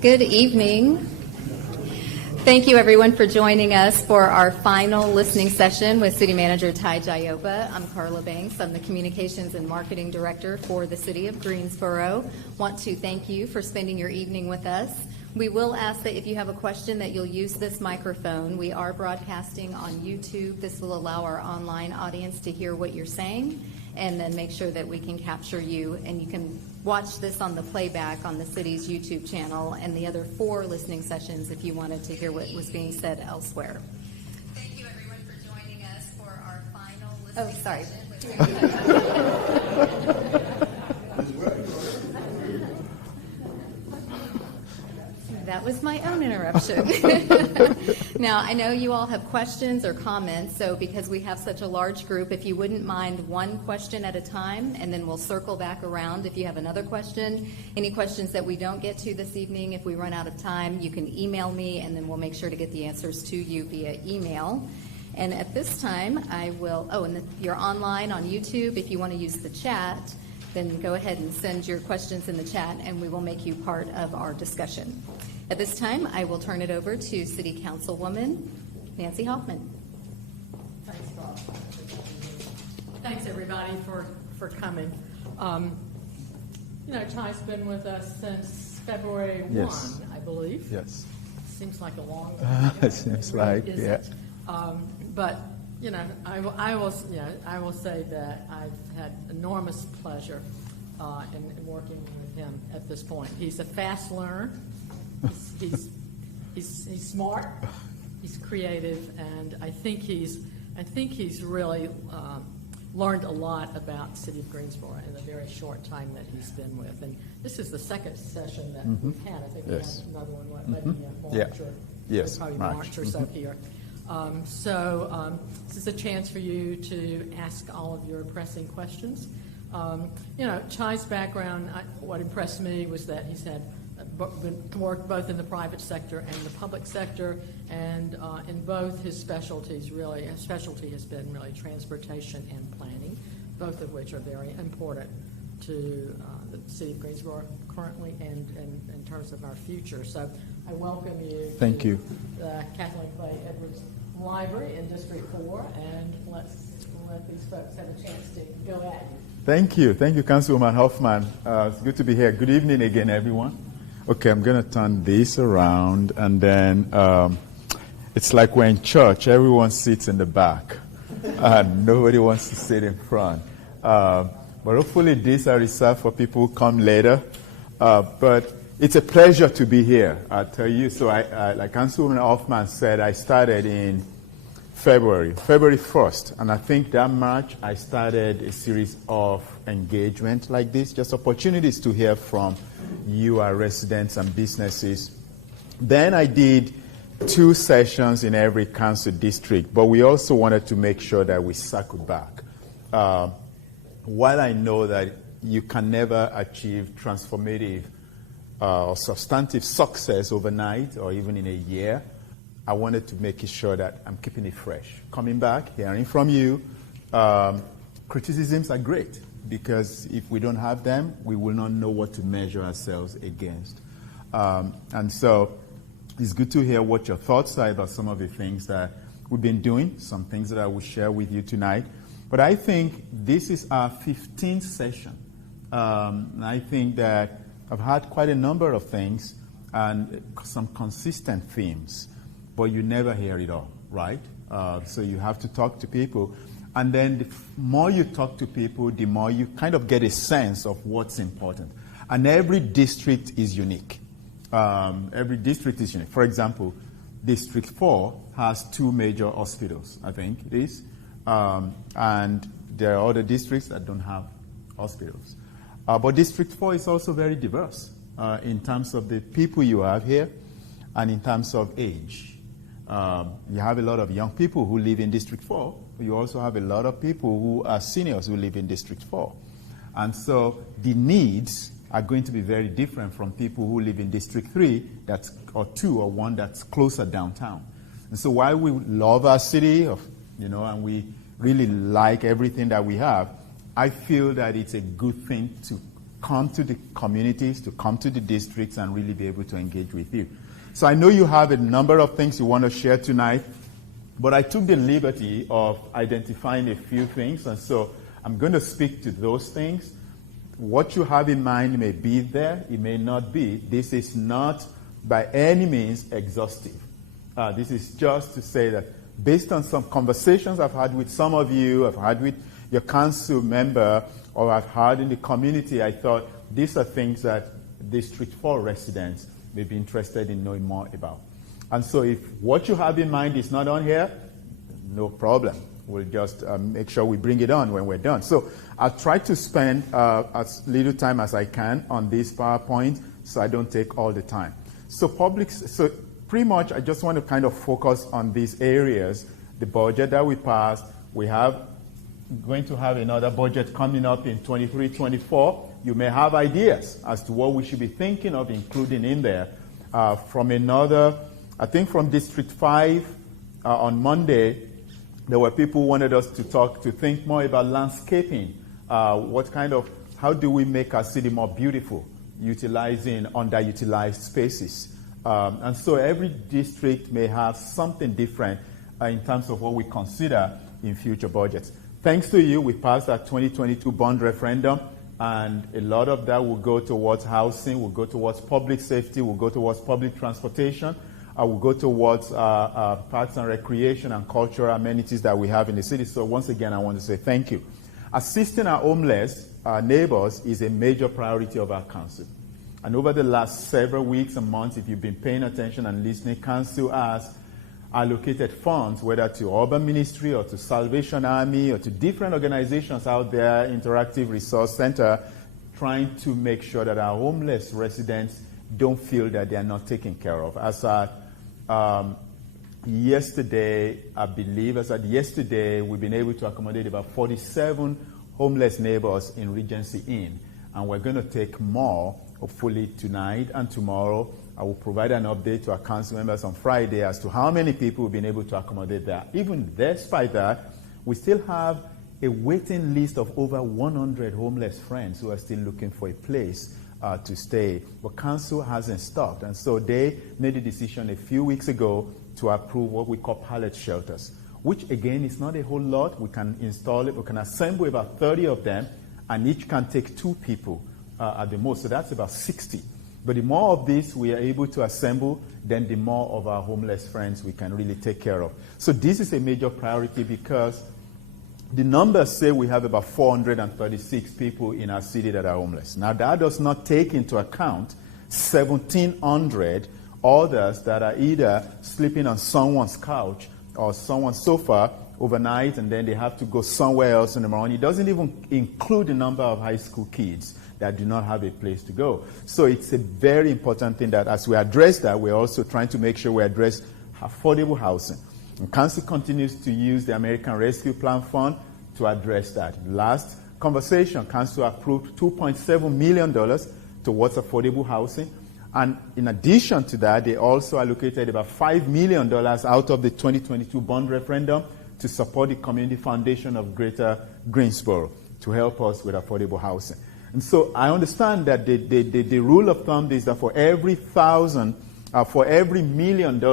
Good evening. Thank you, everyone, for joining us for our final listening session with City Manager Taiwo Jaiyeoba. I'm Carla Banks. I'm the Communications and Marketing Director for the City of Greensboro. Want to thank you for spending your evening with us. We will ask that if you have a question that you'll use this microphone. We are broadcasting on YouTube. This will allow our online audience to hear what you're saying and then make sure that we can capture you. And you can watch this on the playback on the city's YouTube channel and the other 4 listening sessions if you wanted to hear what was being said elsewhere. Thank you, everyone, for joining us for our final listening session. That was my own interruption. Now, I know you all have questions or comments, so because we have such a large group, if you wouldn't mind one question at a time, and then we'll circle back around if you have another question. Any questions that we don't get to this evening, if we run out of time, you can email me, and then we'll make sure to get the answers to you via email. And at this time, I will, you're online on YouTube. If you want to use the chat, then go ahead and send your questions in the chat, and we will make you part of our discussion. At this time, I will turn it over to City Councilwoman Nancy Hoffman. Thanks, Bob. Thanks, everybody, for coming. Ty's been with us since February 1, I believe. Yes. Seems like a long time. It seems like, yeah. But I will say that I've had enormous pleasure in working with him at this point. He's a fast learner. He's smart. He's creative, and I think he's really learned a lot about the City of Greensboro in the very short time that he's been with. And this is the second session that we've had. I think we have another one, maybe March or so here. This is a chance for you to ask all of your pressing questions. Chai's background, what impressed me was that he's had worked both in the private sector and the public sector, and in both his specialties, his specialty has been really transportation and planning, both of which are very important to the City of Greensboro currently and in terms of our future. So I welcome you to the Kathleen Clay Edwards Library in District 4, and let these folks have a chance to go at you. Thank you, Councilwoman Hoffman. It's good to be here. Good evening again, everyone. Okay, I'm going to turn this around, and then it's like we're in church. Everyone sits in the back, and nobody wants to sit in front. But hopefully these are reserved for people who come later. But it's a pleasure to be here, I'll tell you. So like Councilwoman Hoffman said, I started in February 1st, and I think that March I started a series of engagement like this, just opportunities to hear from you, our residents and businesses. Then I did 2 sessions in every council district, but we also wanted to make sure that we circle back. While I know that you can never achieve transformative or substantive success overnight or even in a year, I wanted to make sure that I'm keeping it fresh. Coming back, hearing from you. Criticisms are great, because if we don't have them, we will not know what to measure ourselves against. And so it's good to hear what your thoughts are about some of the things that we've been doing, some things that I will share with you tonight. But I think this is our 15th session. And I think that I've had quite a number of things and some consistent themes, but you never hear it all, right? So you have to talk to people. And then the more you talk to people, the more you kind of get a sense of what's important. And every district is unique. Every district is unique. For example, District 4 has 2 major hospitals, I think it is. And there are other districts that don't have hospitals. But District 4 is also very diverse in terms of the people you have here and in terms of age. You have a lot of young people who live in District 4. You also have a lot of people who are seniors who live in District 4. And so the needs are going to be very different from people who live in District 3 or 2 or 1 that's closer downtown. And so while we love our city, and we really like everything that we have, I feel that it's a good thing to come to the communities, to come to the districts, and really be able to engage with you. So I know you have a number of things you want to share tonight, but I took the liberty of identifying a few things, and so I'm going to speak to those things. What you have in mind may be there, it may not be. This is not by any means exhaustive. This is just to say that based on some conversations I've had with some of you, I've had with your council member, or I've heard in the community, I thought these are things that District 4 residents may be interested in knowing more about. And so if what you have in mind is not on here, no problem. We'll just make sure we bring it on when we're done. So I'll try to spend as little time as I can on this PowerPoint so I don't take all the time. So pretty much I just want to kind of focus on these areas. The budget that we passed, going to have another budget coming up in 23-24. You may have ideas as to what we should be thinking of including in there. From District 5 on Monday, there were people who wanted us to think more about landscaping. How do we make our city more beautiful, utilizing underutilized spaces? And so every district may have something different in terms of what we consider in future budgets. Thanks to you, we passed our 2022 bond referendum, and a lot of that will go towards housing, will go towards public safety, will go towards public transportation, will go towards parks and recreation and cultural amenities that we have in the city. So once again, I want to say thank you. Assisting our homeless neighbors is a major priority of our council. And over the last several weeks and months, if you've been paying attention and listening, council has allocated funds, whether to Urban Ministry or to Salvation Army or to different organizations out there, Interactive Resource Center, trying to make sure that our homeless residents don't feel that they are not taken care of. As at yesterday, we've been able to accommodate about 47 homeless neighbors in Regency Inn, and we're going to take more, hopefully tonight and tomorrow. I will provide an update to our council members on Friday as to how many people we've been able to accommodate there. Even despite that, we still have a waiting list of over 100 homeless friends who are still looking for a place to stay. But council hasn't stopped, and so they made a decision a few weeks ago to approve what we call pallet shelters, which again is not a whole lot. We can install it, we can assemble about 30 of them, and each can take 2 people at the most, so that's about 60. But the more of this we are able to assemble, then the more of our homeless friends we can really take care of. So this is a major priority because the numbers say we have about 436 people in our city that are homeless. Now that does not take into account 1,700 others that are either sleeping on someone's couch or someone's sofa overnight and then they have to go somewhere else in the morning. It doesn't even include the number of high school kids that do not have a place to go. So it's a very important thing that as we address that, we're also trying to make sure we address affordable housing. And council continues to use the American Rescue Plan Fund to address that. Last conversation, council approved $2.7 million towards affordable housing. And in addition to that, they also allocated about $5 million out of the 2022 bond referendum to support the Community Foundation of Greater Greensboro to help us with affordable housing. And so I understand that the rule of thumb is that for every $1 million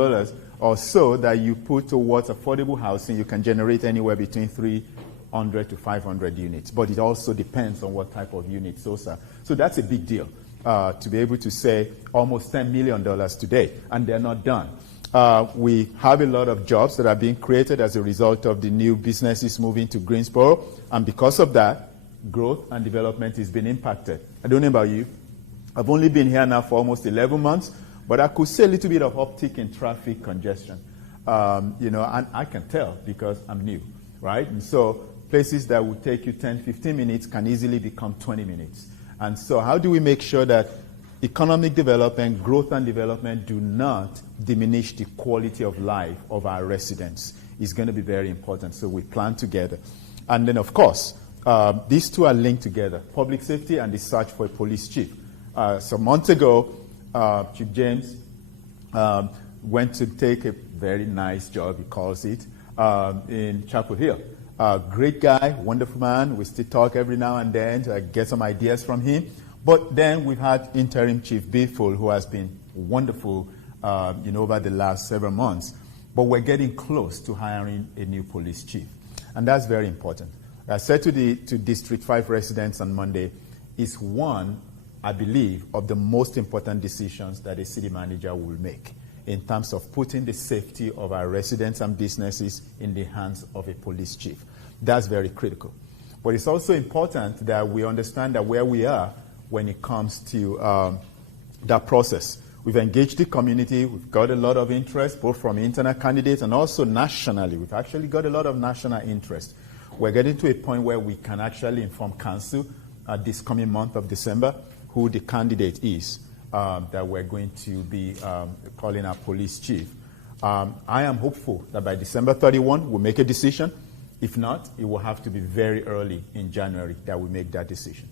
or so that you put towards affordable housing, you can generate anywhere between 300 to 500 units. But it also depends on what type of units those are. So that's a big deal to be able to say almost $10 million today, and they're not done. We have a lot of jobs that are being created as a result of the new businesses moving to Greensboro, and because of that, growth and development is being impacted. I don't know about you. I've only been here now for almost 11 months, but I could see a little bit of uptick in traffic congestion. And I can tell because I'm new, right? And so places that would take you 10, 15 minutes can easily become 20 minutes. And so how do we make sure that economic development, growth and development do not diminish the quality of life of our residents? Is going to be very important. So we plan together. And then, of course, these two are linked together, public safety and the search for a police chief. Some months ago, Chief James went to take a very nice job, he calls it, in Chapel Hill. Great guy, wonderful man. We still talk every now and then to get some ideas from him. But then we've had interim Chief Biffle, who has been wonderful over the last several months. But we're getting close to hiring a new police chief. And that's very important. I said to District 5 residents on Monday, it's one, I believe, of the most important decisions that a city manager will make in terms of putting the safety of our residents and businesses in the hands of a police chief. That's very critical. But it's also important that we understand that where we are when it comes to that process. We've engaged the community. We've got a lot of interest, both from internal candidates and also nationally. We've actually got a lot of national interest. We're getting to a point where we can actually inform council this coming month of December who the candidate is that we're going to be calling our police chief. I am hopeful that by December 31, we'll make a decision. If not, it will have to be very early in January that we make that decision.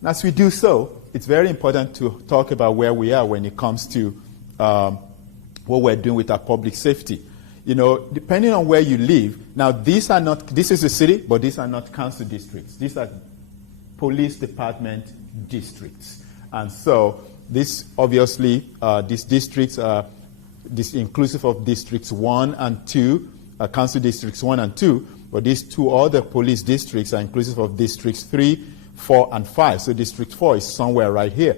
And as we do so, it's very important to talk about where we are when it comes to what we're doing with our public safety. Depending on where you live, now this is a city, but these are not council districts. These are police department districts. And so this obviously, these districts are inclusive of districts 1 and 2, council districts 1 and 2, but these two other police districts are inclusive of districts 3, 4, and 5. So District 4 is somewhere right here.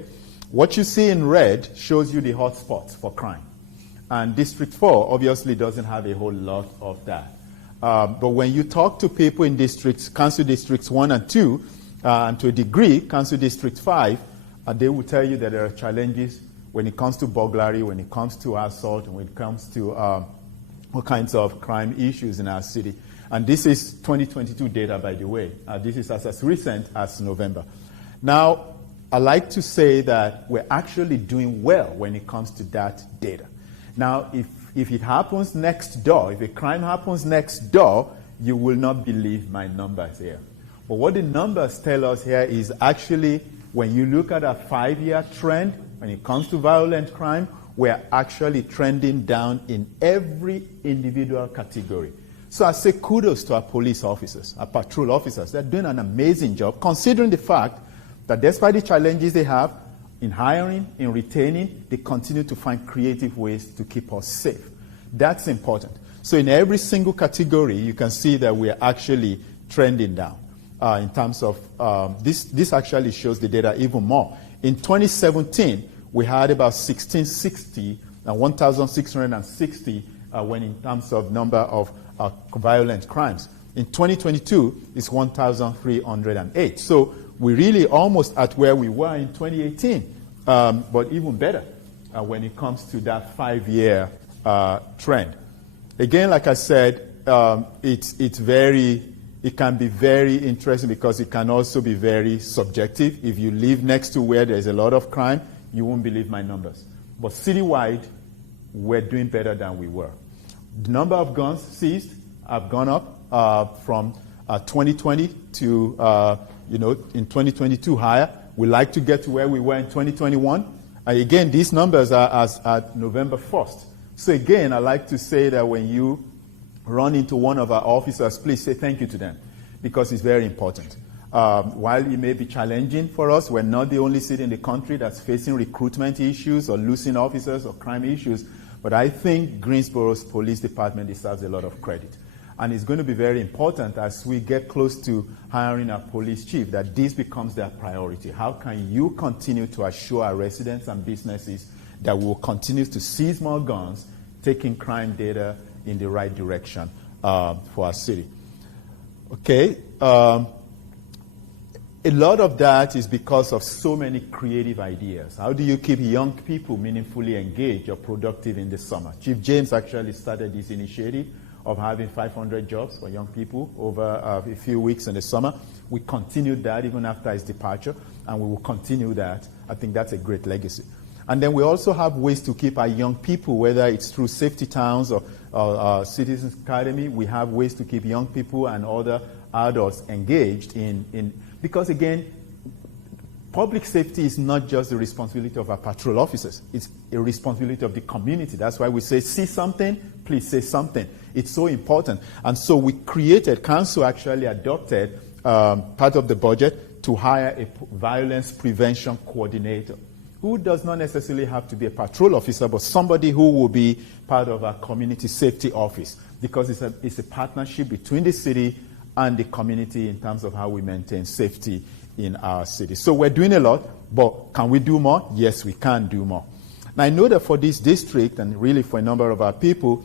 What you see in red shows you the hot spots for crime. And District 4 obviously doesn't have a whole lot of that. But when you talk to people in council districts 1 and 2, and to a degree, council district 5, they will tell you that there are challenges when it comes to burglary, when it comes to assault, and when it comes to all kinds of crime issues in our city. And this is 2022 data, by the way. This is as recent as November. Now, I like to say that we're actually doing well when it comes to that data. Now, if it happens next door, if a crime happens next door, you will not believe my numbers here. But what the numbers tell us here is actually when you look at a 5-year trend, when it comes to violent crime, we're actually trending down in every individual category. So I say kudos to our police officers, our patrol officers. They're doing an amazing job, considering the fact that despite the challenges they have in hiring, in retaining, they continue to find creative ways to keep us safe. That's important. So in every single category, you can see that we're actually trending down in terms of this actually shows the data even more. In 2017, we had about 1,660 and 1,660 when in terms of number of violent crimes. In 2022, it's 1,308. So we're really almost at where we were in 2018, but even better when it comes to that 5-year trend. Again, like I said, it can be very interesting because it can also be very subjective. If you live next to where there's a lot of crime, you won't believe my numbers. But citywide, we're doing better than we were. The number of guns seized have gone up from 2020 to, in 2022 higher. We like to get to where we were in 2021. Again, these numbers are as at November 1st. So again, I like to say that when you run into one of our officers, please say thank you to them because it's very important. While it may be challenging for us, we're not the only city in the country that's facing recruitment issues or losing officers or crime issues, but I think Greensboro's police department deserves a lot of credit. And it's going to be very important as we get close to hiring a police chief that this becomes their priority. How can you continue to assure our residents and businesses that we will continue to seize more guns, taking crime data in the right direction for our city? Okay. A lot of that is because of so many creative ideas. How do you keep young people meaningfully engaged or productive in the summer? Chief James actually started this initiative of having 500 jobs for young people over a few weeks in the summer. We continued that even after his departure, and we will continue that. I think that's a great legacy. And then we also have ways to keep our young people, whether it's through Safety Towns or Citizens Academy, we have ways to keep young people and other adults engaged in because again, public safety is not just the responsibility of our patrol officers. It's a responsibility of the community. That's why we say, see something, please say something. It's so important. And so we created, council actually adopted part of the budget to hire a violence prevention coordinator who does not necessarily have to be a patrol officer, but somebody who will be part of our community safety office, because it's a partnership between the city and the community in terms of how we maintain safety in our city. So we're doing a lot, but can we do more? Yes, we can do more. Now, I know that for this district, and really for a number of our people,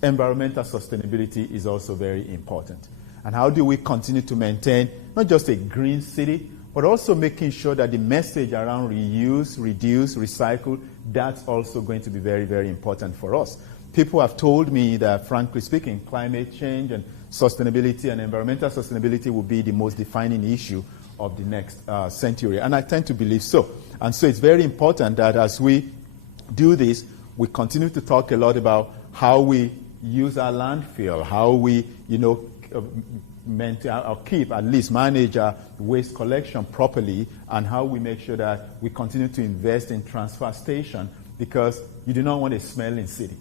environmental sustainability is also very important. And how do we continue to maintain not just a green city, but also making sure that the message around reuse, reduce, recycle, that's also going to be very, very important for us. People have told me that, frankly speaking, climate change and sustainability and environmental sustainability will be the most defining issue of the next century. And I tend to believe so. And so it's very important that as we do this, we continue to talk a lot about how we use our landfill, how we, maintain or keep, at least manage our waste collection properly, and how we make sure that we continue to invest in transfer station, because you do not want a smelling city.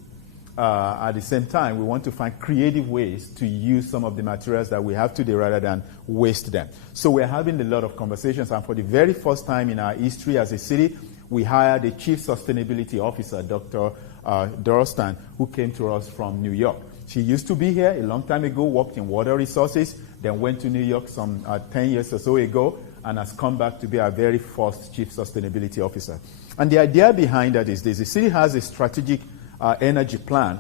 At the same time, we want to find creative ways to use some of the materials that we have today rather than waste them. So we're having a lot of conversations, and for the very first time in our history as a city, we hired a Chief Sustainability Officer, Dr. Dorostan, who came to us from New York. She used to be here a long time ago, worked in water resources, then went to New York some 10 years or so ago, and has come back to be our very first Chief Sustainability Officer. And the idea behind that is this: the city has a strategic energy plan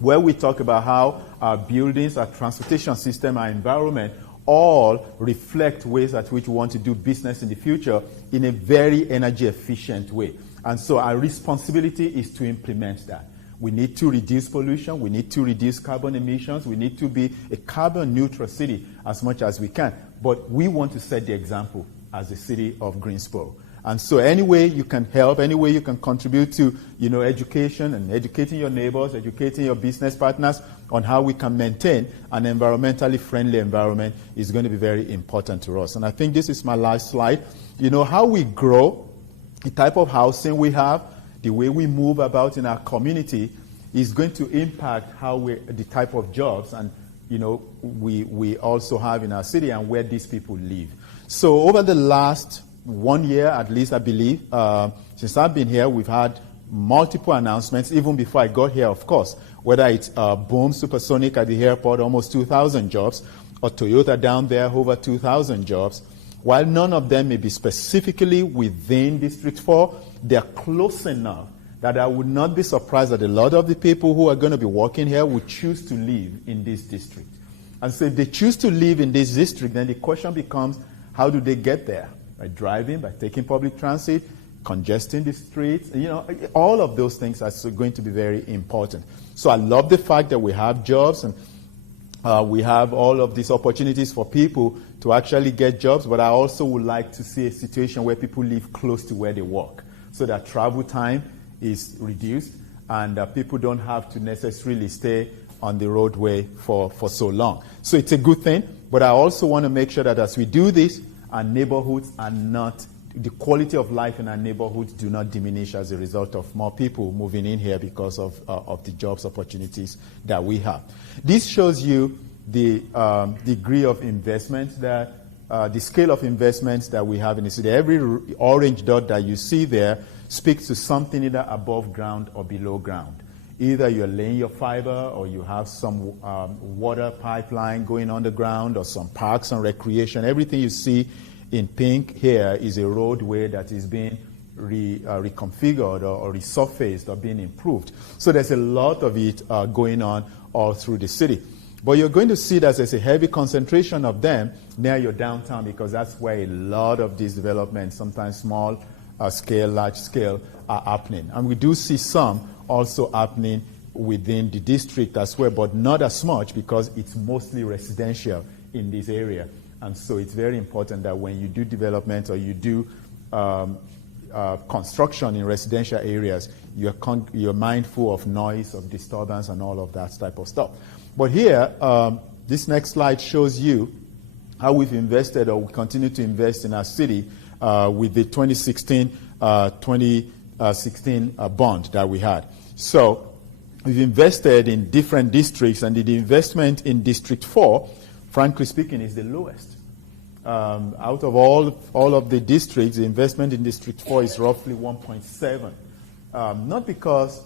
where we talk about how our buildings, our transportation system, our environment all reflect ways at which we want to do business in the future in a very energy efficient way. And so our responsibility is to implement that. We need to reduce pollution, we need to reduce carbon emissions, we need to be a carbon neutral city as much as we can. But we want to set the example as the city of Greensboro. And so any way you can help, any way you can contribute to, education and educating your neighbors, educating your business partners on how we can maintain an environmentally friendly environment is going to be very important to us. And I think this is my last slide. How we grow, the type of housing we have, the way we move about in our community is going to impact the type of jobs and we also have in our city and where these people live. So over the last 1 year, at least, I believe, since I've been here, we've had multiple announcements, even before I got here, of course, whether it's Boom Supersonic at the airport, almost 2,000 jobs, or Toyota down there, over 2,000 jobs. While none of them may be specifically within District 4, they're close enough that I would not be surprised that a lot of the people who are going to be working here would choose to live in this district. And so if they choose to live in this district, then the question becomes, how do they get there? By driving, by taking public transit, congesting the streets, all of those things are going to be very important. So I love the fact that we have jobs and we have all of these opportunities for people to actually get jobs, but I also would like to see a situation where people live close to where they work so that travel time is reduced and people don't have to necessarily stay on the roadway for so long. So it's a good thing, but I also want to make sure that as we do this, our neighborhoods are not, the quality of life in our neighborhoods do not diminish as a result of more people moving in here because of the jobs opportunities that we have. This shows you the degree of investment that, the scale of investments that we have in the city. Every orange dot that you see there speaks to something either above ground or below ground. Either you're laying your fiber or you have some water pipeline going underground or some parks and recreation. Everything you see in pink here is a roadway that is being reconfigured or resurfaced or being improved. So there's a lot of it going on all through the city. But you're going to see that there's a heavy concentration of them near your downtown because that's where a lot of these developments, sometimes small scale, large scale, are happening. And we do see some also happening within the district as well, but not as much because it's mostly residential in this area. And so it's very important that when you do development or you do construction in residential areas, you're mindful of noise, of disturbance, and all of that type of stuff. But here, this next slide shows you how we've invested or we continue to invest in our city with the 2016 bond that we had. So we've invested in different districts, and the investment in District 4, frankly speaking, is the lowest. Out of all of the districts, the investment in District 4 is roughly 1.7. Not because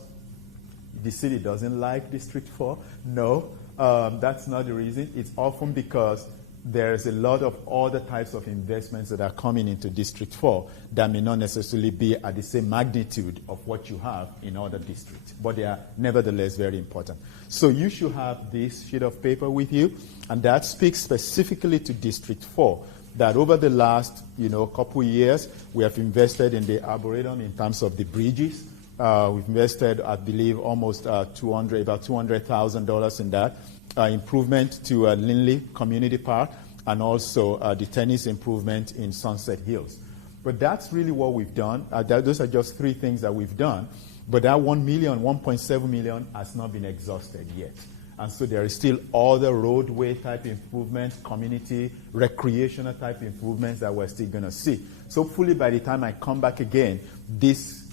the city doesn't like District 4. No, that's not the reason. It's often because there's a lot of other types of investments that are coming into District 4 that may not necessarily be at the same magnitude of what you have in other districts, but they are nevertheless very important. So you should have this sheet of paper with you, and that speaks specifically to District 4, that over the last couple years, we have invested in the Arboretum in terms of the bridges. We've invested, I believe, almost about $200,000 in that. Improvement to Linley Community Park, and also the tennis improvement in Sunset Hills. But that's really what we've done. Those are just three things that we've done. But that $1.7 million has not been exhausted yet. And so there is still other roadway type improvements, community, recreational type improvements that we're still going to see. So hopefully by the time I come back again, these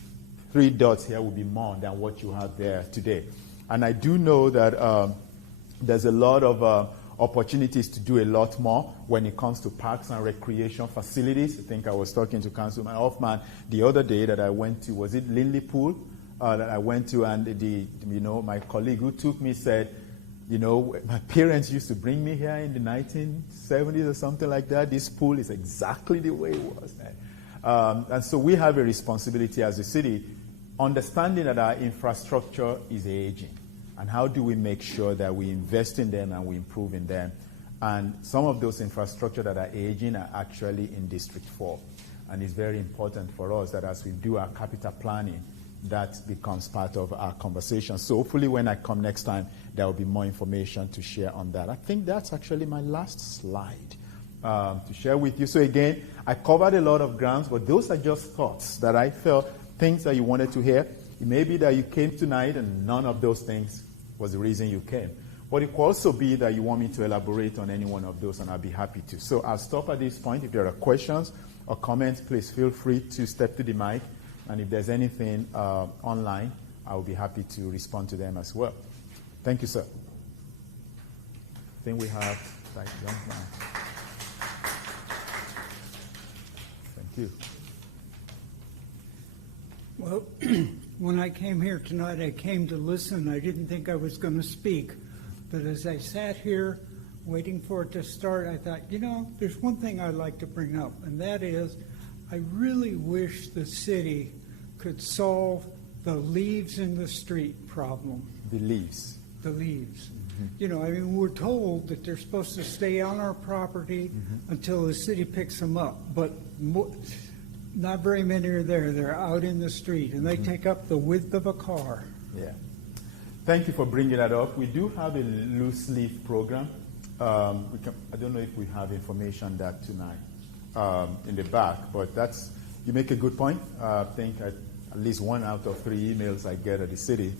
3 dots here will be more than what you have there today. And I do know that there's a lot of opportunities to do a lot more when it comes to parks and recreation facilities. I think I was talking to Councilman Hoffman the other day that I went to, was it Linley Pool that I went to, and my colleague who took me said, my parents used to bring me here in the 1970s or something like that. This pool is exactly the way it was. And so we have a responsibility as a city, understanding that our infrastructure is aging. And how do we make sure that we invest in them and we improve in them? And some of those infrastructure that are aging are actually in District 4. And it's very important for us that as we do our capital planning, that becomes part of our conversation. So hopefully when I come next time, there will be more information to share on that. I think that's actually my last slide to share with you. So again, I covered a lot of grounds, but those are just thoughts that I felt, things that you wanted to hear. It may be that you came tonight and none of those things was the reason you came. But it could also be that you want me to elaborate on any one of those, and I'll be happy to. So I'll stop at this point. If there are questions or comments, please feel free to step to the mic. And if there's anything online, I will be happy to respond to them as well. Thank you, sir. I think we have young man. Thank you. Well, when I came here tonight, I came to listen. I didn't think I was going to speak. But as I sat here waiting for it to start, I thought, there's one thing I'd like to bring up, and that is I really wish the city could solve the leaves in the street problem. The leaves. The leaves. Mm-hmm. We're told that they're supposed to stay on our property until the city picks them up, but not very many are there. They're out in the street, and they take up the width of a car. Yeah. Thank you for bringing that up. We do have a loose leaf program. I don't know if we have information on that tonight in the back, but you make a good point. I think at least 1 out of 3 emails I get at the city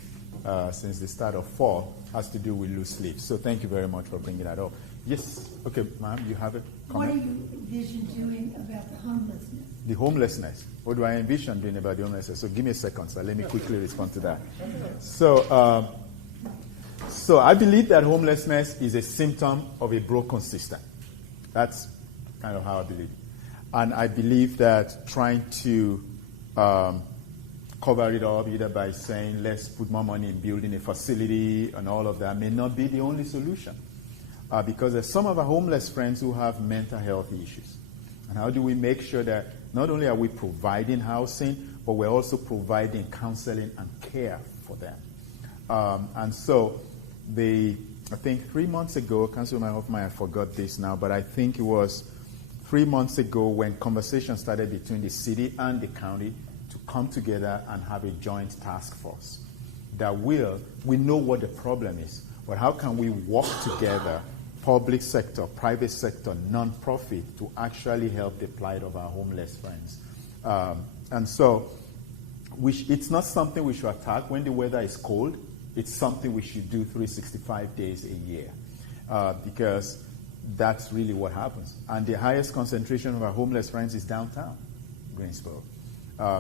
since the start of fall has to do with loose leaves. So thank you very much for bringing that up. Yes. Okay, ma'am, you have a comment? What do you envision doing about the homelessness? The homelessness. What do I envision doing about the homelessness? So give me a second, sir. Let me quickly respond to that. So I believe that homelessness is a symptom of a broken system. That's kind of how I believe. And I believe that trying to cover it up either by saying let's put more money in building a facility and all of that may not be the only solution. Because there's some of our homeless friends who have mental health issues. And how do we make sure that not only are we providing housing, but we're also providing counseling and care for them? And so I think 3 months ago, Councilman Hoffman, I forgot this now, but I think it was 3 months ago when conversations started between the city and the county to come together and have a joint task force that we know what the problem is, but how can we work together, public sector, private sector, non-profit, to actually help the plight of our homeless friends. And so it's not something we should attack when the weather is cold. It's something we should do 365 days a year because that's really what happens. And the highest concentration of our homeless friends is downtown Greensboro.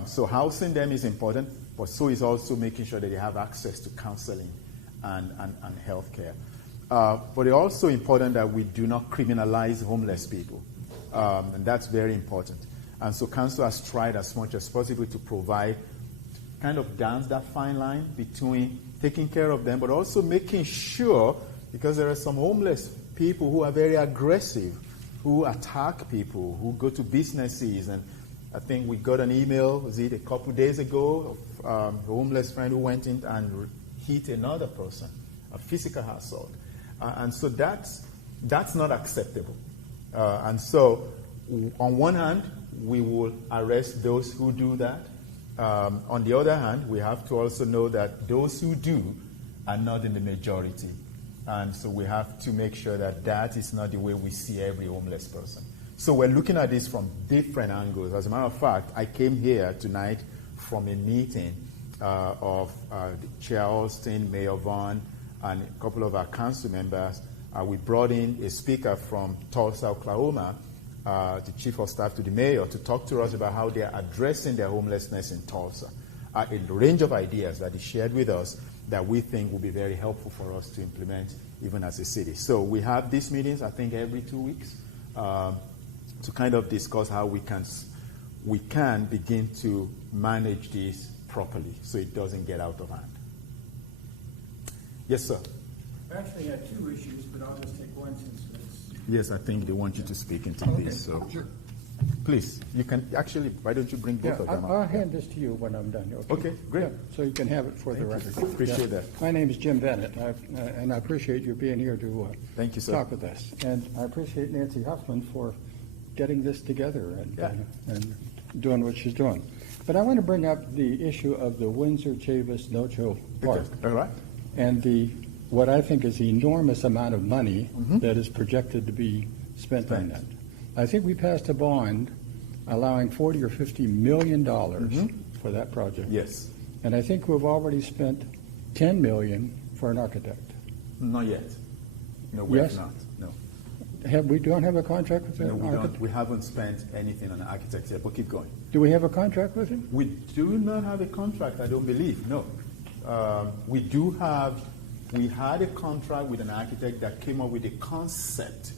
So housing them is important, but so is also making sure that they have access to counseling and health care. But it's also important that we do not criminalize homeless people. And that's very important. And so council has tried as much as possible to provide, kind of dance that fine line between taking care of them, but also making sure, because there are some homeless people who are very aggressive, who attack people, who go to businesses. And I think we got an email, was it a couple days ago, of a homeless friend who went in and hit another person, a physical assault. And so that's not acceptable. And so on one hand, we will arrest those who do that. On the other hand, we have to also know that those who do are not in the majority. And so we have to make sure that that is not the way we see every homeless person. So we're looking at this from different angles. As a matter of fact, I came here tonight from a meeting of Chair Alston, Mayor Vaughn, and a couple of our council members. We brought in a speaker from Tulsa, Oklahoma, the chief of staff to the mayor, to talk to us about how they're addressing their homelessness in Tulsa. A range of ideas that he shared with us that we think will be very helpful for us to implement even as a city. So we have these meetings, I think, every 2 weeks to kind of discuss how we can begin to manage this properly so it doesn't get out of hand. Yes, sir. I actually had two issues, but I'll just take one since it's... Yes, I think they want you to speak into this. So, Sure. please, you can actually. Why don't you bring both of them I'll up? hand this to you when I'm done. Okay, great. Yeah, so you can have it for the record. Appreciate that. My name is Jim Bennett, and I appreciate you being here to Thank you, sir. talk with us. And I appreciate Nancy Huffman for getting this together and doing what she's doing. But I want to bring up the issue of the Windsor-Chavis No-Cho Park. All right. And what I think is the enormous amount of money that is projected to be spent on that. I think we passed a bond allowing $40 or $50 million for that project. Yes. And I think we've already spent $10 million for an architect. Not yet. No, we Yes? have not. No. We don't have a contract with No, an we architect? don't. We haven't spent anything on the architect yet, but keep going. Do we have a contract with him? We do not have a contract, I don't believe. No. We do have. We had a contract with an architect that came up with a concept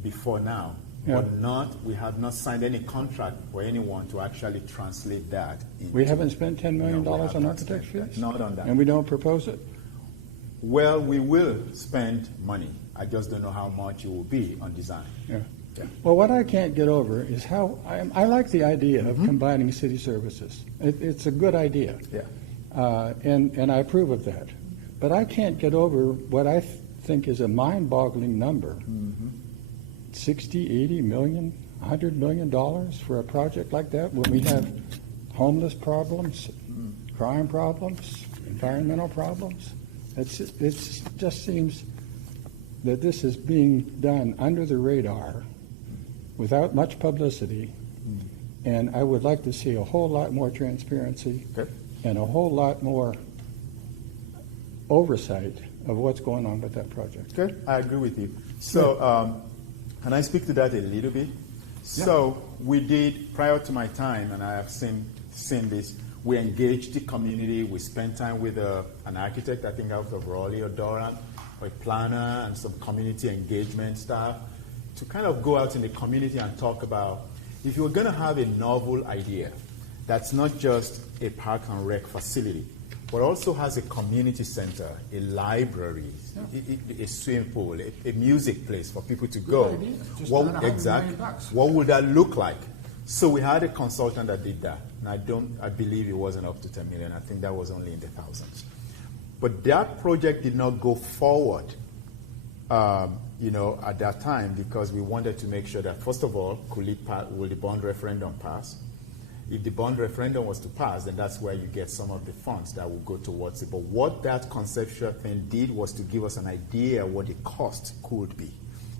before now, Yeah. but we have not signed any contract for anyone to actually translate that. We haven't spent $10 million No, we have on not architect spent that. fees? Not on that. And we don't propose it? Well, we will spend money. I just don't know how much it will be on design. Yeah. Yeah. Well, what I can't get over is how, I like the idea of combining city services. It's a good idea. Yeah. And I approve of that. But I can't get over what I think is a mind-boggling number. 60, 80 million, $100 million for a project like that when we have homeless problems, crime problems, environmental problems. It just seems that this is being done under the radar without much publicity. And I would like to see a whole lot more transparency Okay. and a whole lot more oversight of what's going on with that project. Okay, I agree with you. So, can I speak to that a little bit? So, we did, prior to my time, and I have seen this, we engaged the community. We spent time with an architect, I think out of Raleigh or Durham, or a planner, and some community engagement staff to kind of go out in the community and talk about if you were going to have a novel idea that's not just a park and rec facility, but also has a community center, a library, a swimming pool, a music place for people to go. idea. Just not $100 million. What would that look like? So we had a consultant that did that, and I believe it wasn't up to 10 million. I think that was only in the thousands. But that project did not go forward, at that time, because we wanted to make sure that, first of all, will the bond referendum pass? If the bond referendum was to pass, then that's where you get some of the funds that will go towards it. But what that conceptual thing did was to give us an idea what the cost could be.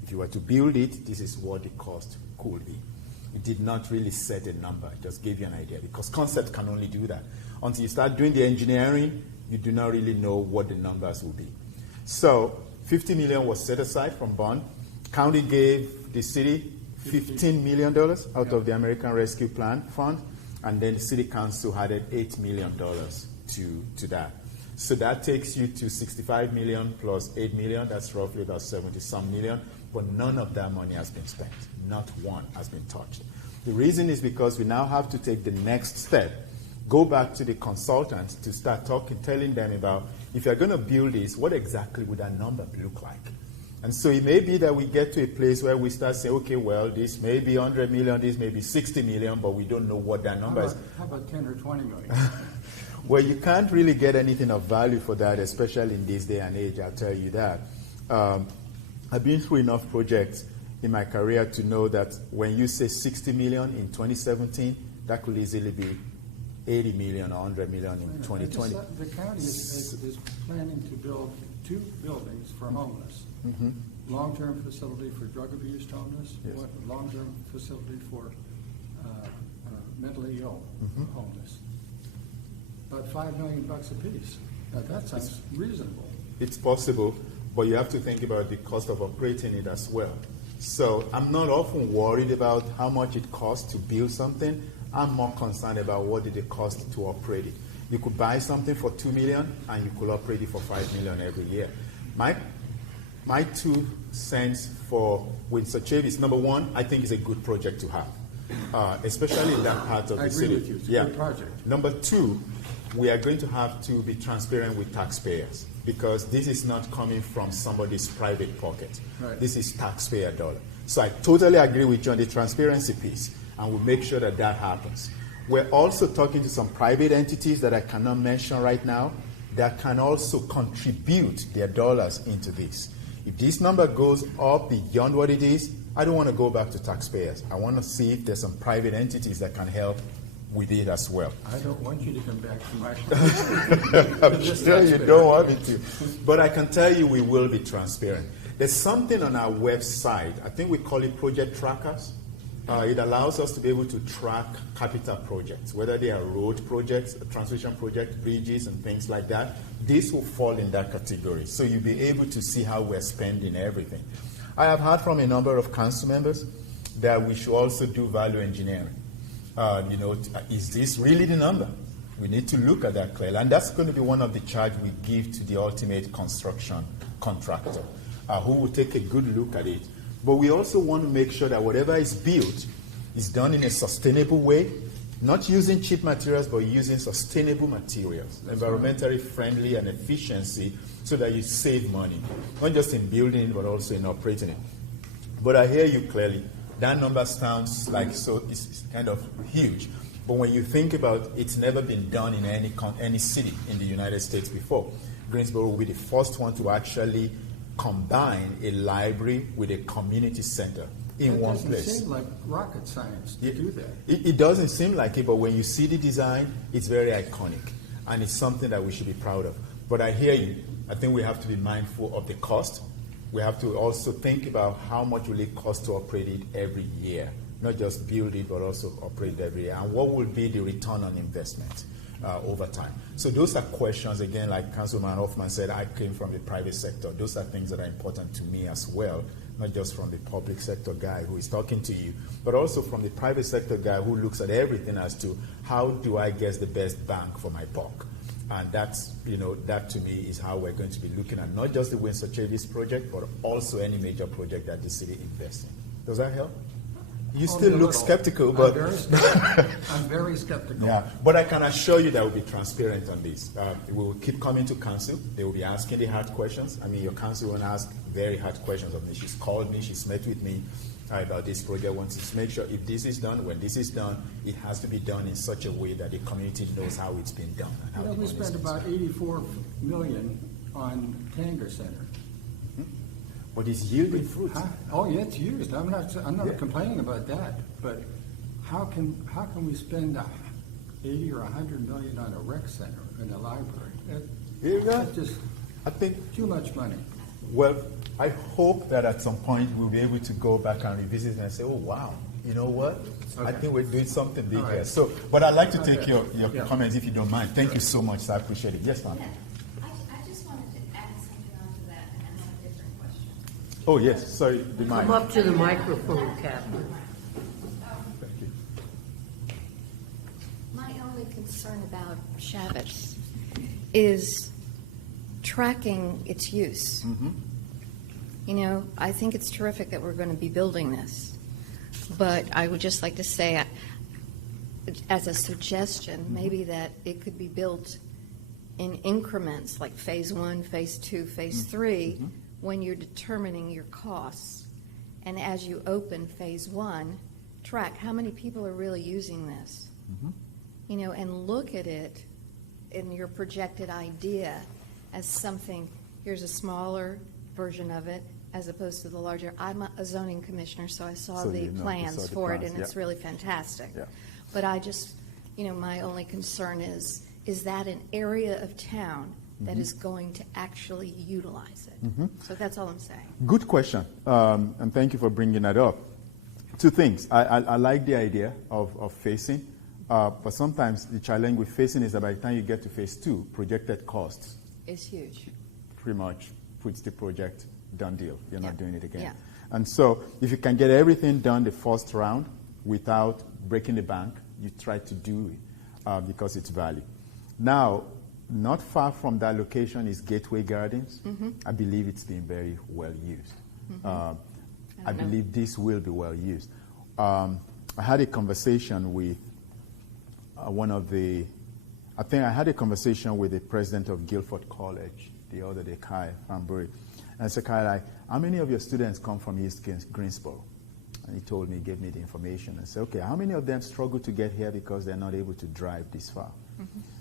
If you were to build it, this is what the cost could be. It did not really set a number, it just gave you an idea, because concept can only do that. Until you start doing the engineering, you do not really know what the numbers will be. So $50 million was set aside from bond. County gave the city $15 million out of the American Rescue Plan Fund, and then the city council added $8 million to that. So that takes you to $65 million plus $8 million. That's roughly about 70-some million. but none of that money has been spent. Not one has been touched. The reason is because we now have to take the next step, go back to the consultants to start telling them about, if you're going to build this, what exactly would that number look like? And so it may be that we get to a place where we start saying, okay, well, this may be 100 million, this may be 60 million, but we don't know what that number is. How about 10 or 20 million? Well, you can't really get anything of value for that, especially in this day and age, I'll tell you that. I've been through enough projects in my career to know that when you say 60 million in 2017, that could easily be 80 million or 100 million in 2020. The county is planning to build 2 buildings for homeless. Mm-hmm. Long-term facility for drug abused homeless, Yes. long-term facility for mentally ill homeless. About $5 million a piece. Now that sounds reasonable. It's possible, but you have to think about the cost of operating it as well. So I'm not often worried about how much it costs to build something. I'm more concerned about what did it cost to operate it. You could buy something for $2 million and you could operate it for $5 million every year. My 2 cents for Winsor Chavis, number one, I think it's a good project to have, especially in that part of I the agree city. with you. It's a good project. Number 2, we are going to have to be transparent with taxpayers because this is not coming from somebody's private pocket. Right. This is taxpayer dollar. So I totally agree with you on the transparency piece, and we'll make sure that that happens. We're also talking to some private entities that I cannot mention right now that can also contribute their dollars into this. If this number goes up beyond what it is, I don't want to go back to taxpayers. I want to see if there's some private entities that can help with it as well. I don't want you to come back to my I'm sure you don't want me to. But I can tell you we will be transparent. There's something on our website, I think we call it Project Trackers. It allows us to be able to track capital projects, whether they are road projects, transportation projects, bridges, and things like that. This will fall in that category. So you'll be able to see how we're spending everything. I have heard from a number of council members that we should also do value engineering. Is this really the number? We need to look at that clearly. And that's going to be one of the charge we give to the ultimate construction contractor, who will take a good look at it. But we also want to make sure that whatever is built is done in a sustainable way, not using cheap materials, but using sustainable materials, environmentally friendly and efficiency, so that you save money, not just in building it, but also in operating it. But I hear you clearly. That number sounds like it's kind of huge. But when you think about it's never been done in any city in the United States before. Greensboro will be the first one to actually combine a library with a community center in one place. It doesn't seem like rocket science to do that. It doesn't seem like it, but when you see the design, it's very iconic. And it's something that we should be proud of. But I hear you. I think we have to be mindful of the cost. We have to also think about how much will it cost to operate it every year. Not just build it, but also operate it every year. And what will be the return on investment over time? So those are questions, again, like Councilman Hoffman said, I came from the private sector. Those are things that are important to me as well, not just from the public sector guy who is talking to you, but also from the private sector guy who looks at everything as to how do I get the best bang for my buck? And that's, that to me is how we're going to be looking at not just the Winsor Chavis project, but also any major project that the city invests in. Does that help? You still look skeptical, but I'm very skeptical. Yeah, but I can assure you that we'll be transparent on this. We will keep coming to council. They will be asking the hard questions. I mean, your council will ask very hard questions of me. She's called me. She's met with me about this project. Wants to make sure if this is done, when this is done, it has to be done in such a way that the community knows how it's been done. And how We spent about $84 million on Tanger Center. But it's yielding fruit. Oh, yeah, it's used. I'm not complaining about that. But how can we spend $80 or $100 million on a rec center in a library? That's just I think too much money. Well, I hope that at some point we'll be able to go back and revisit and say, oh, wow, you know what? Okay. I think we're doing something big here. So, but I'd like to take your comments if you don't mind. Thank you so much. I appreciate it. Yes, ma'am. I just wanted to add something onto that and have a different question. Oh, yes. Sorry, the mic. Come up to the microphone, Catherine. Thank you. My only concern about Chavez is tracking its use. You know, I think it's terrific that we're going to be building this, but I would just like to say, as a suggestion, maybe that it could be built in increments, like phase 1, phase 2, phase 3, when you're determining your costs. And as you open phase 1, track how many people are really using this, you know, and look at it in your projected idea as something, here's a smaller version of it, as opposed to the larger. I'm a zoning commissioner, so I saw So the you know, plans you saw the for plans, it, and yeah. it's really fantastic. Yeah. But I just, you know, my only concern is that an area of town that is going to actually utilize it? So that's all I'm saying. Good question, and thank you for bringing that up. Two things. I like the idea of phasing, but sometimes the challenge with phasing is that by the time you get to phase 2, projected costs It's huge. pretty much puts the project done deal. You're not Yeah. doing it again. Yeah. And so if you can get everything done the first round without breaking the bank, you try to do it because it's value. Now, not far from that location is Gateway Gardens. I believe it's been very well used. I believe this will be well used. I had a conversation with I had a conversation with the president of Guilford College the other day, Kai Fanbury. And I said, Kai, how many of your students come from East Greensboro? And he told me, he gave me the information. I said, okay, how many of them struggle to get here because they're not able to drive this far?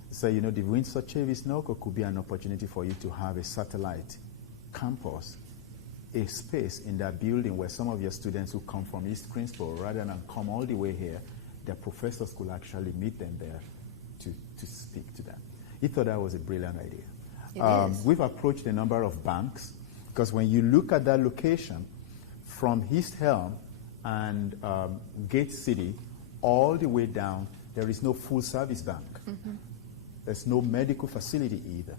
So, you know, the Windsor Chavis Noco could be an opportunity for you to have a satellite campus, a space in that building where some of your students who come from East Greensboro, rather than come all the way here, their professors could actually meet them there to speak to them. He thought that was a brilliant idea. It is. We've approached a number of banks, because when you look at that location, from East Helm and Gate City all the way down, there is no full-service bank. There's no medical facility either.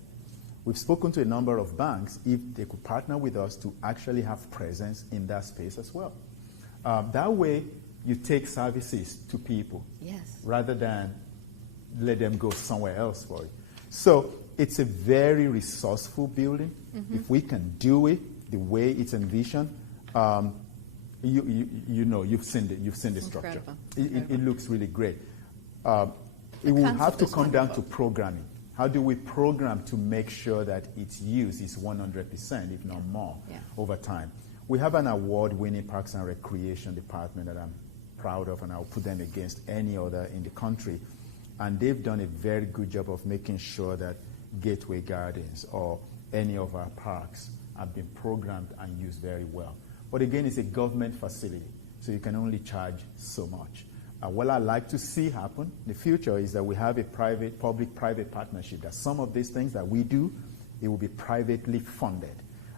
We've spoken to a number of banks if they could partner with us to actually have presence in that space as well. That way, you take services to people Yes. rather than let them go somewhere else for it. So it's a very resourceful building. If we can do it the way it's envisioned, you know, you've seen the structure. Incredible. It looks really great. It will have concept to is come down to wonderful. programming. How do we program to make sure that its use is 100%, if not more, over time? We have an award-winning Parks and Recreation department that I'm proud of, and I'll put them against any other in the country. And they've done a very good job of making sure that Gateway Gardens or any of our parks have been programmed and used very well. But again, it's a government facility, so you can only charge so much. What I'd like to see happen in the future is that we have a public-private partnership, that some of these things that we do, it will be privately funded.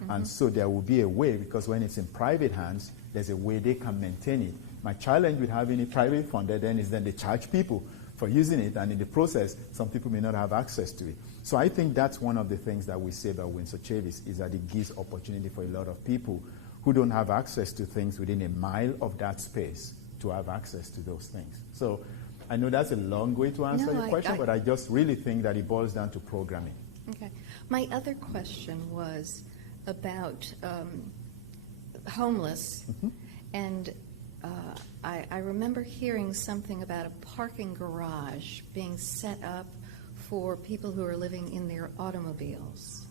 And so there will be a way, because when it's in private hands, there's a way they can maintain it. My challenge with having it private funded then is then they charge people for using it, and in the process, some people may not have access to it. So I think that's one of the things that we say about Windsor Chavis, is that it gives opportunity for a lot of people who don't have access to things within a mile of that space to have access to those things. So I know that's a long way to answer your question, but I just really think that it boils down to programming. Okay. My other question was about homeless, and I remember hearing something about a parking garage being set up for people who are living in their automobiles,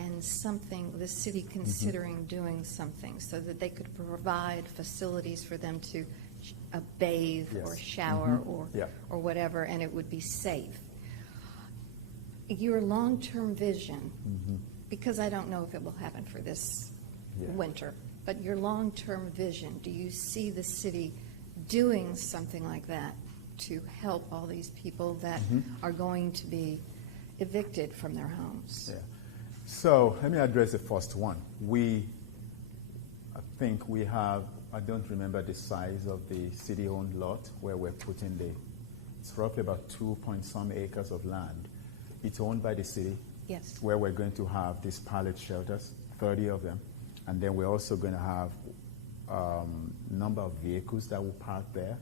and the city considering doing something so that they could provide facilities for them to bathe or shower or whatever, and it would be safe. Your long-term vision, because I don't know if it will happen for this winter, but your long-term vision, do you see the city doing something like that to help all these people that are going to be evicted from their homes? Yeah. So let me address the first one. I think we have, I don't remember the size of the city-owned lot where we're putting it's roughly about 2-point-some acres of land. It's owned by the city. Yes. Where we're going to have these pallet shelters, 30 of them. And then we're also going to have a number of vehicles that will park there,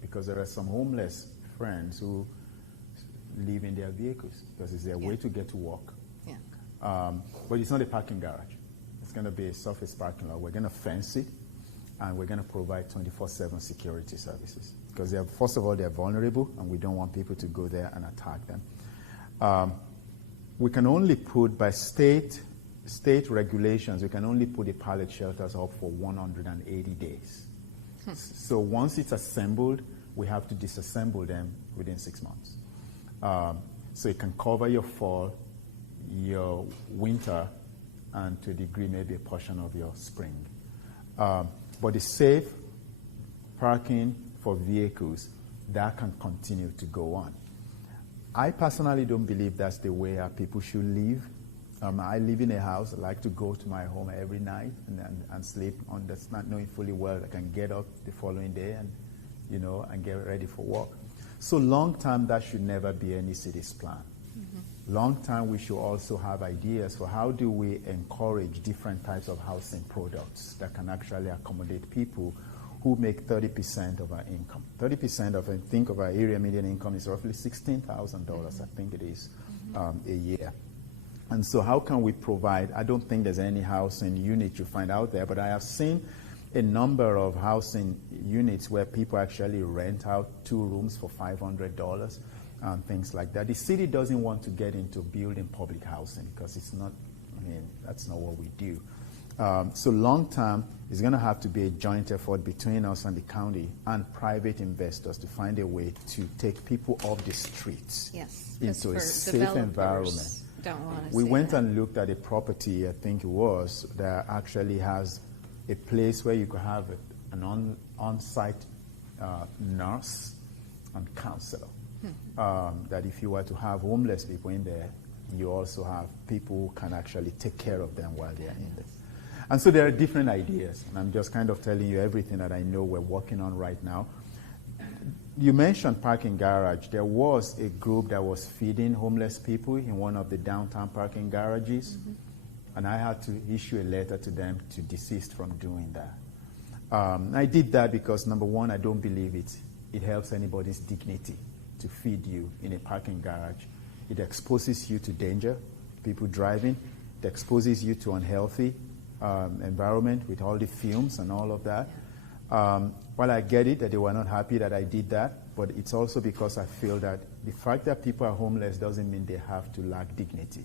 because there are some homeless friends who live in their vehicles because it's their way to get to work. Yeah. But it's not a parking garage. It's going to be a surface parking lot. We're going to fence it, and we're going to provide 24/7 security services. Because first of all, they're vulnerable, and we don't want people to go there and attack them. We can only put, by state regulations, we can only put the pallet shelters up for 180 days. So once it's assembled, we have to disassemble them within 6 months. So it can cover your fall, your winter, and to a degree maybe a portion of your spring. But the safe parking for vehicles, that can continue to go on. I personally don't believe that's the way our people should live. I live in a house. I like to go to my home every night and sleep on that's not knowing fully well I can get up the following day and get ready for work. So long term, that should never be any city's plan. Mm-hmm. Long term, we should also have ideas for how do we encourage different types of housing products that can actually accommodate people who make 30% of our income. 30% of, I think, of our area median income is roughly $16,000, I think it is, a year. And so how can we provide, I don't think there's any housing unit you find out there, but I have seen a number of housing units where people actually rent out 2 rooms for $500 and things like that. The city doesn't want to get into building public housing because it's not, that's not what we do. So long term, it's going to have to be a joint effort between us and the county and private investors to find a way to take people off the streets into a safe environment. We went and looked at a property, I think it was, that actually has a place where you could have an on-site nurse and counselor. That if you were to have homeless people in there, you also have people who can actually take care of them while they're in there. And so there are different ideas, and I'm just kind of telling you everything that I know we're working on right now. You mentioned parking garage. There was a group that was feeding homeless people in one of the downtown parking garages, and I had to issue a letter to them to desist from doing that. I did that because, number one, I don't believe it helps anybody's dignity to feed you in a parking garage. It exposes you to danger, people driving. It exposes you to unhealthy environment with all the fumes and all of that. Well, I get it that they were not happy that I did that, but it's also because I feel that the fact that people are homeless doesn't mean they have to lack dignity.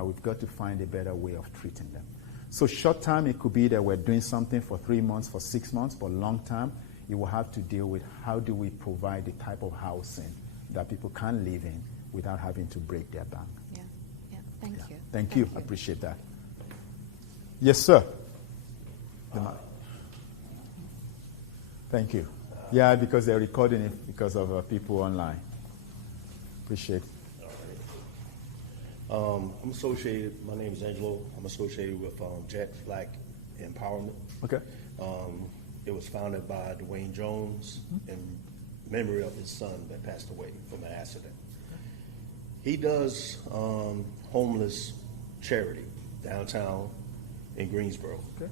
We've got to find a better way of treating them. So short term, it could be that we're doing something for 3 months, for 6 months, but long term, it will have to deal with how do we provide the type of housing that people can live in without having to break their bank. Thank you. Thank you. I appreciate that. Yes, sir. Thank you. Yeah, because they're recording it because of people online. Appreciate it. I'm associated, my name is Angelo. I'm associated with Jet Black Empowerment. Okay. It was founded by Dwayne Jones in memory of his son that passed away from an accident. He does homeless charity downtown in Greensboro. Okay.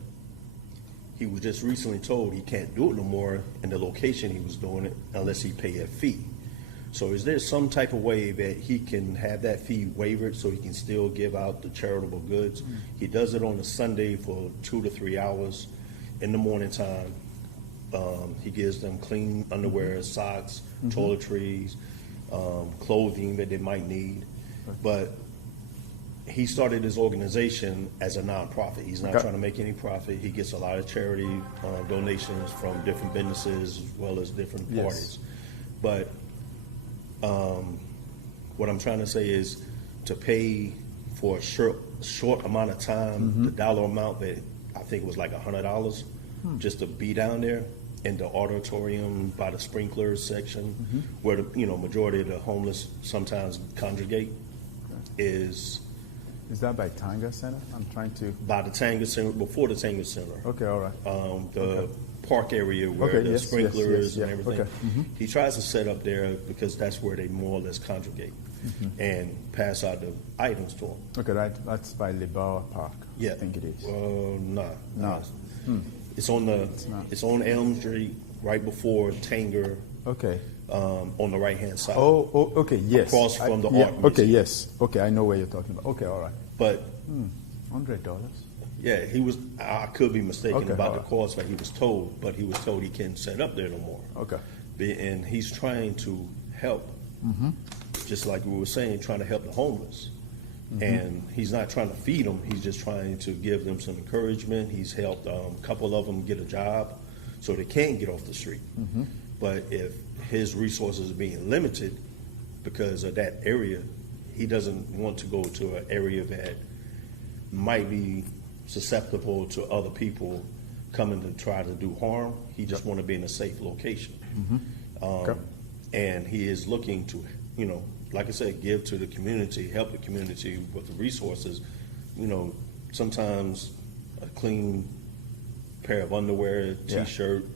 He was just recently told he can't do it no more in the location he was doing it unless he pay a fee. So is there some type of way that he can have that fee waived so he can still give out the charitable goods? He does it on a Sunday for 2 to 3 hours in the morning time. He gives them clean underwear, socks, toiletries, clothing that they might need. But he started his organization as a nonprofit. He's not trying to make any profit. He gets a lot of charity donations from different businesses as well as different parties. But what I'm trying to say is to pay for a short amount of time, the dollar amount that I think was like $100 just to be down there in the auditorium by the sprinklers section where the majority of the homeless sometimes congregate is that by Tanga Center? I'm trying to... By the Tanga Center, before the Tanga Center. Okay, all right. The park area where the sprinklers and everything. Okay. He tries to set up there because that's where they more or less congregate and pass out the items to them. Okay, that's by Libawa Park. Yeah. I think it is. No. It's on Elm Street right before Tanger. Okay. On the right-hand side. Oh, okay, yes. Across from the art museum. Okay, yes. Okay, I know where you're talking about. Okay, all right. But $100. Yeah, he was, I could be mistaken Okay, about all the right. course, but he was told he can't set up there no more. Okay. And he's trying to help, just like we were saying, trying to help the homeless. And he's not trying to feed them, he's just trying to give them some encouragement. He's helped a couple of them get a job so they can get off the street. But if his resources are being limited because of that area, he doesn't want to go to an area that might be susceptible to other people coming to try to do harm. He just want to be in a safe location. Okay. And he is looking to, like I said, give to the community, help the community with the resources. Sometimes a clean pair of underwear, Yeah. t-shirt,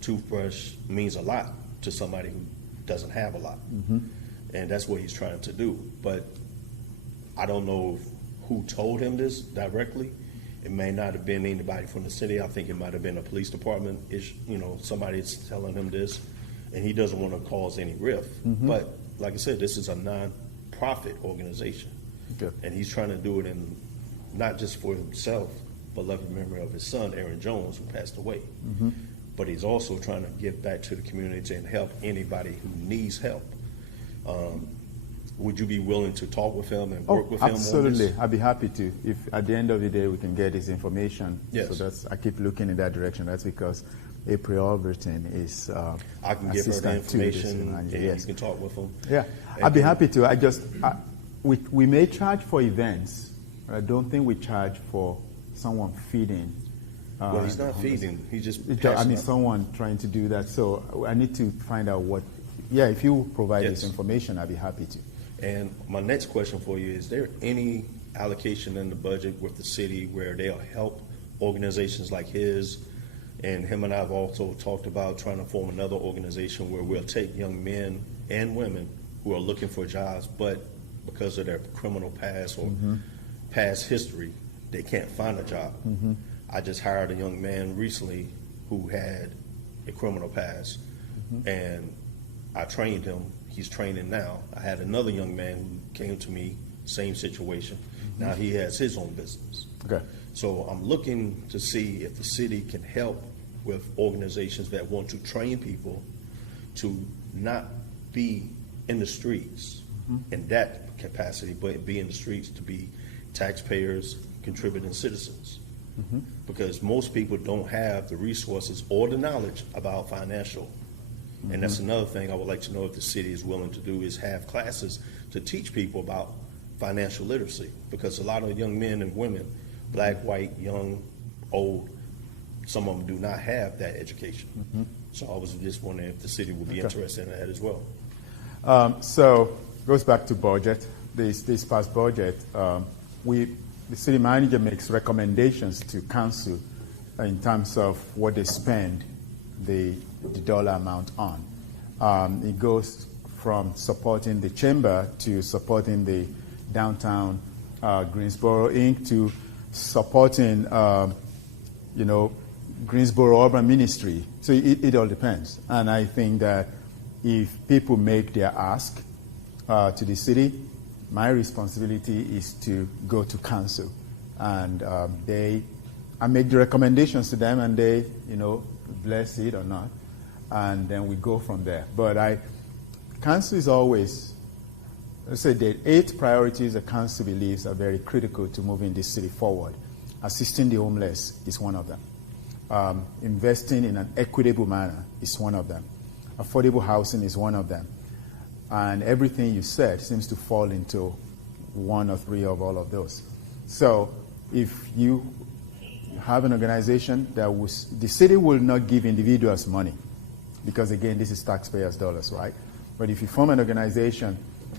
toothbrush means a lot to somebody who doesn't have a lot. And that's what he's trying to do. But I don't know who told him this directly. It may not have been anybody from the city. I think it might have been a police department. Somebody's telling him this, and he doesn't want to cause any rift. But like I said, this is a non-profit organization, Okay. and he's trying to do it not just for himself, but loving memory of his son, Aaron Jones, who passed away. But he's also trying to give back to the community and help anybody who needs help. Would you be willing to talk with him and work with him on this? Absolutely. I'd be happy to. If at the end of the day we can get his information. Yes. So I keep looking in that direction. That's because April Overton is I can give her the assistant to this information, manager. and Yes. you can talk with him. Yeah, I'd be happy to. We may charge for events, but I don't think we charge for someone feeding. Well, he's the not homeless. feeding. He just. I passing mean, out. someone trying to do that. So I need to find out what. Yeah, if you provide Yes. this information, I'd be happy to. And my next question for you, is there any allocation in the budget with the city where they'll help organizations like his? And him and I have also talked about trying to form another organization where we'll take young men and women who are looking for jobs, but because of their criminal past or past history, they can't find a job. I just hired a young man recently who had a criminal past, and I trained him. He's training now. I had another young man who came to me, same situation. Now he has his own business. Okay. So I'm looking to see if the city can help with organizations that want to train people to not be in the streets in that capacity, but be in the streets to be taxpayers, contributing citizens. Because most people don't have the resources or the knowledge about financial. And that's another thing I would like to know if the city is willing to do, is have classes to teach people about financial literacy. Because a lot of young men and women, black, white, young, old, some of them do not have that education. So I was just wondering if the city would be interested in that as well. So goes back to budget. This past budget, the city manager makes recommendations to council in terms of what they spend the dollar amount on. It goes from supporting the chamber to supporting the downtown Greensboro Inc. to supporting, Greensboro Urban Ministry. So it all depends. And I think that if people make their ask to the city, my responsibility is to go to council, and I make the recommendations to them, and they, bless it or not, and then we go from there. But council is always, let's say, the 8 priorities the council believes are very critical to moving this city forward. Assisting the homeless is one of them. Investing in an equitable manner is one of them. Affordable housing is one of them. And everything you said seems to fall into 1 or 3 of all of those. So if you have an organization the city will not give individuals money, because again, this is taxpayers' dollars, right? But if you form an organization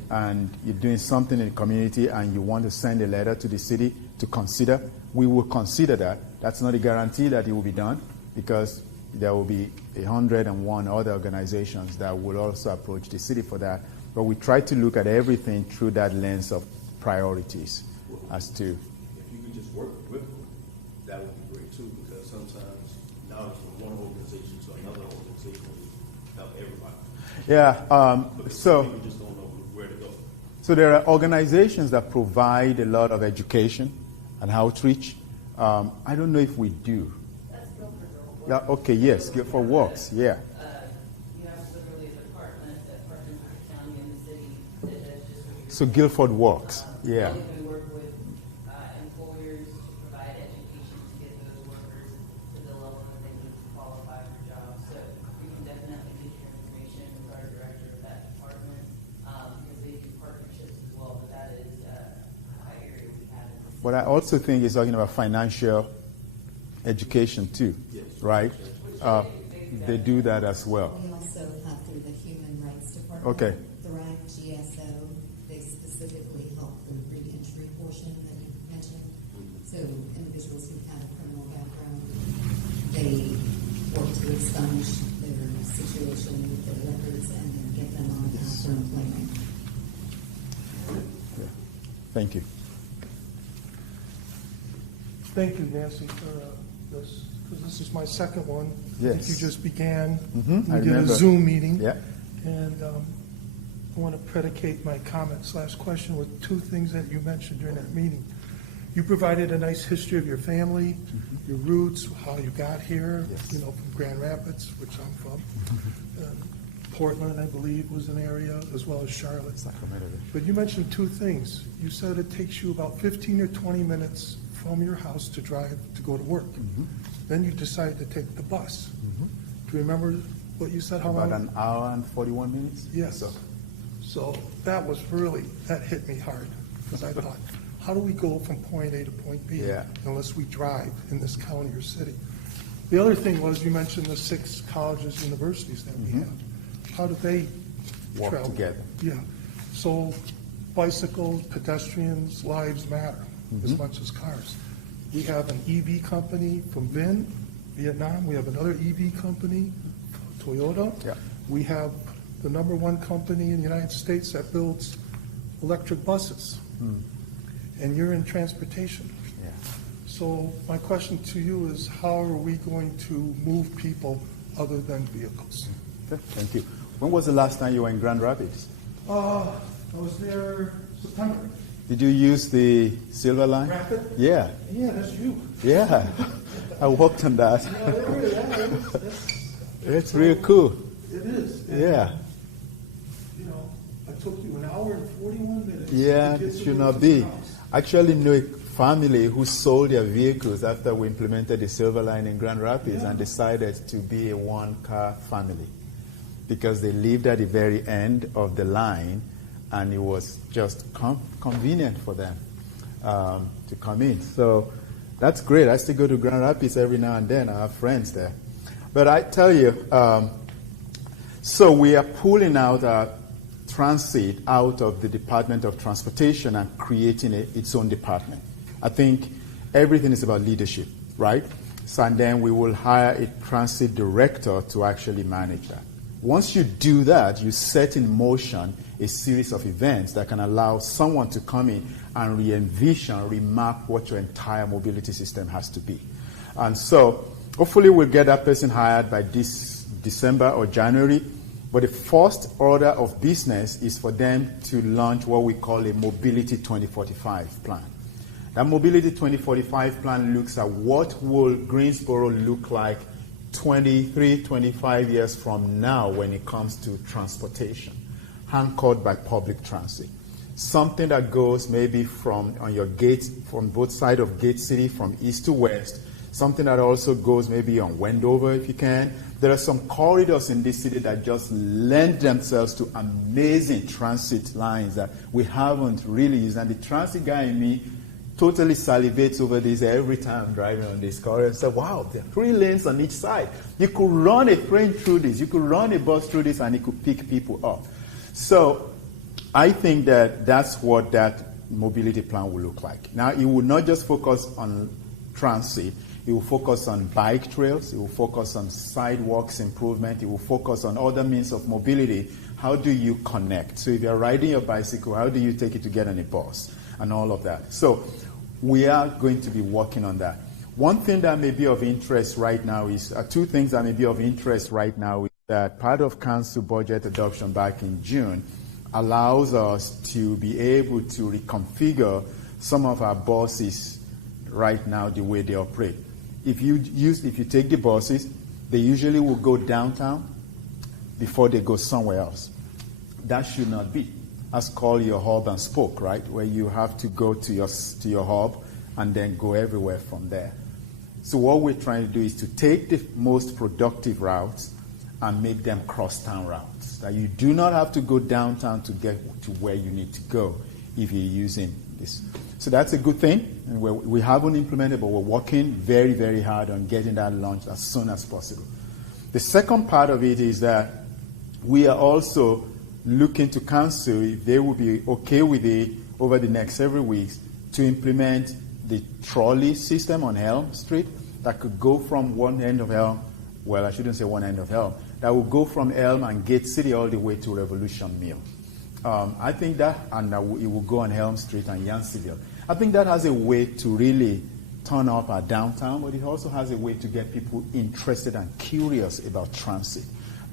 and you're doing something in the community and you want to send a letter to the city to consider, we will consider that. That's not a guarantee that it will be done, because there will be 101 other organizations that will also approach the city for that. But we try to look at everything through that lens of priorities as to. If you could just work with them, that would be great too, because sometimes knowledge from one organization to another organization will help everybody. Yeah, Because so people just don't know where to go. So there are organizations that provide a lot of education and outreach. I don't know if we do. Yeah, okay, yes, Guilford Works, yeah. You have literally a department that partners with the county and the city that does just. So Guilford Works, yeah. We work with employers to provide education to get those workers to the level that they need to qualify for jobs. So we can definitely get your information with our director of that department, because they do partnerships as well, but that is a high area we have in the city. What I also think is talking about financial education too, right? They do that as well. We also have through the Human Rights Department. Okay. Thrive GSO, they specifically help the reentry portion that you mentioned. So individuals who have a criminal background, they work to expunge their situation, their records, and then get them on the path for employment. Yeah. Thank you. Thank you, Nancy, for this, because this is my second one. Yes. I think you just began. I We did a remember. Zoom meeting. Yeah. And I want to predicate my comment/question with two things that you mentioned during that meeting. You provided a nice history of your family, your roots, how you got here, Yes. you know, from Grand Rapids, which I'm from. Portland, I believe, was an area, as well as Charlotte. But you mentioned two things. You said it takes you about 15 or 20 minutes from your house to drive to go to work. Then you decided to take the bus. Do you remember what you said? How About long? an hour and 41 minutes? Yes. So that was really, that hit me hard, because I thought, how do we go from point A to point B Yeah. unless we drive in this county or city? The other thing was, you mentioned the 6 colleges, universities that we have. How do they Work travel? together. Yeah. So bicycles, pedestrians, lives matter as much as cars. We have an EV company from Vietnam. We have another EV company, Toyota. Yeah. We have the #1 company in the United States that builds electric buses. And you're in transportation. Yeah. So my question to you is, how are we going to move people other than vehicles? Okay, thank you. When was the last time you were in Grand Rapids? I was there September. Did you use the Silver Line? Rapid? Yeah. Yeah, that's you. Yeah. I worked on that. Yeah, there it is. It's really cool. It is. And, Yeah. You know, it took you an hour and 41 minutes. Yeah, to get it to should the not be. house. I actually know a family who sold their vehicles after we implemented the Silver Line in Grand Rapids and decided to be a one-car family because they lived at the very end of the line and it was just convenient for them to come in. So that's great. I still go to Grand Rapids every now and then. I have friends there. But I tell you, so we are pulling out transit out of the Department of Transportation and creating its own department. I think everything is about leadership, right? So, and then we will hire a transit director to actually manage that. Once you do that, you set in motion a series of events that can allow someone to come in and re-envision, remap what your entire mobility system has to be. And so hopefully we'll get that person hired by this December or January. But the first order of business is for them to launch what we call a Mobility 2045 plan. That Mobility 2045 plan looks at what will Greensboro look like 23, 25 years from now when it comes to transportation, anchored by public transit. Something that goes maybe from on your gates, from both sides of Gate City, from east to west. Something that also goes maybe on Wendover if you can. There are some corridors in this city that just lend themselves to amazing transit lines that we haven't really used. And the transit guy in me totally salivates over this every time I'm driving on this corridor and say, wow, there are 3 lanes on each side. You could run a train through this, you could run a bus through this, and it could pick people up. So I think that that's what that mobility plan will look like. Now, it will not just focus on transit. It will focus on bike trails. It will focus on sidewalks improvement. It will focus on other means of mobility. How do you connect? So if you're riding your bicycle, how do you take it to get on a bus and all of that? So we are going to be working on that. One thing that may be of interest right now is, 2 things that may be of interest right now is that part of council budget adoption back in June allows us to be able to reconfigure some of our buses right now the way they operate. If you take the buses, they usually will go downtown before they go somewhere else. That should not be. That's called your hub and spoke, right? Where you have to go to your hub and then go everywhere from there. So what we're trying to do is to take the most productive routes and make them cross-town routes. That you do not have to go downtown to get to where you need to go if you're using this. So that's a good thing. And we haven't implemented, but we're working very, very hard on getting that launched as soon as possible. The second part of it is that we are also looking to council if they will be okay with it over the next several weeks to implement the trolley system on Elm Street that could go from one end of Elm, well, I shouldn't say one end of Elm, that will go from Elm and Gate City all the way to Revolution Mill. I think that, and it will go on Elm Street and Yanceyville. I think that has a way to really turn up our downtown, but it also has a way to get people interested and curious about transit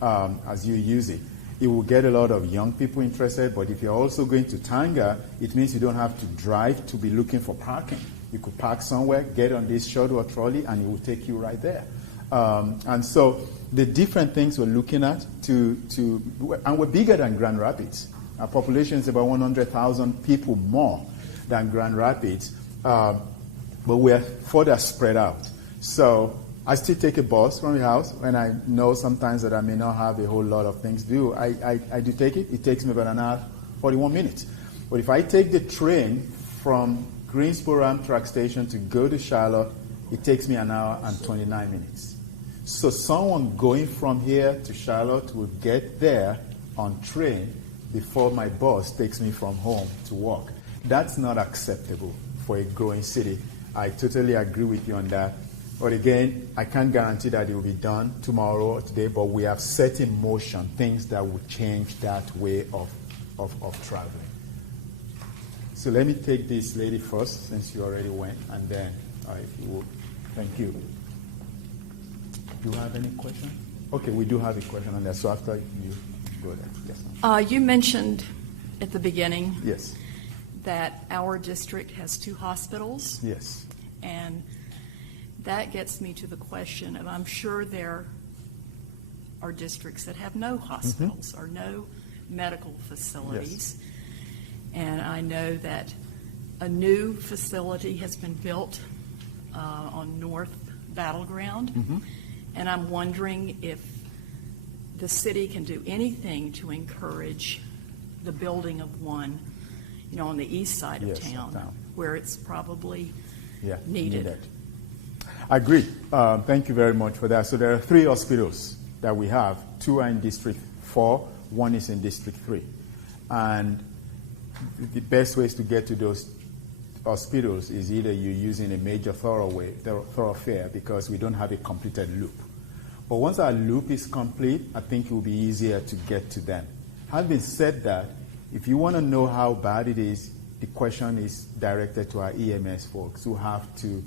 as you use it. It will get a lot of young people interested, but if you're also going to Tanga, it means you don't have to drive to be looking for parking. You could park somewhere, get on this shuttle or trolley, and it will take you right there. And so the different things we're looking at and we're bigger than Grand Rapids. Our population is about 100,000 people more than Grand Rapids, but we're further spread out. So I still take a bus from the house when I know sometimes that I may not have a whole lot of things to do. I do take it. It takes me about an hour, 41 minutes. But if I take the train from Greensboro Amtrak Station to go to Charlotte, it takes me an hour and 29 minutes. So someone going from here to Charlotte will get there on train before my bus takes me from home to work. That's not acceptable for a growing city. I totally agree with you on that. But again, I can't guarantee that it will be done tomorrow or today, but we have set in motion things that will change that way of traveling. So let me take this lady first, since you already went, and then, if you will, thank you. Do you have any question? Okay, we do have a question on that, so after you go there. Yes, ma'am. You mentioned at the beginning Yes. that our district has 2 hospitals. Yes. And that gets me to the question of, I'm sure there are districts that have no hospitals or no medical facilities. Yes. And I know that a new facility has been built on North Battleground. And I'm wondering if the city can do anything to encourage the building of one, on the east side of town, where it's probably needed. I agree. Thank you very much for that. So there are 3 hospitals that we have. 2 are in District 4, 1 is in District 3. And the best ways to get to those hospitals is either you're using a major thoroughfare, because we don't have a completed loop. But once our loop is complete, I think it will be easier to get to them. Having said that, if you want to know how bad it is, the question is directed to our EMS folks, who have to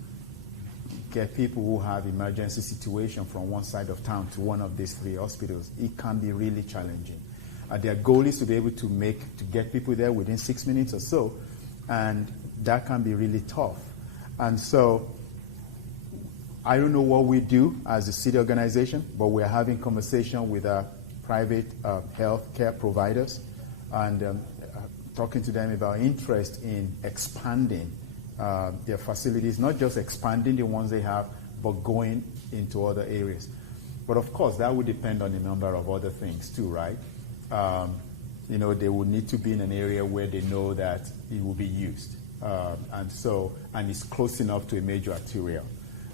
get people who have emergency situation from one side of town to one of these 3 hospitals. It can be really challenging. Their goal is to be able to get people there within 6 minutes or so, and that can be really tough. And so I don't know what we do as a city organization, but we're having conversation with our private health care providers and talking to them about interest in expanding their facilities, not just expanding the ones they have, but going into other areas. But of course, that would depend on a number of other things too, right? They would need to be in an area where they know that it will be used. And it's close enough to a major arterial.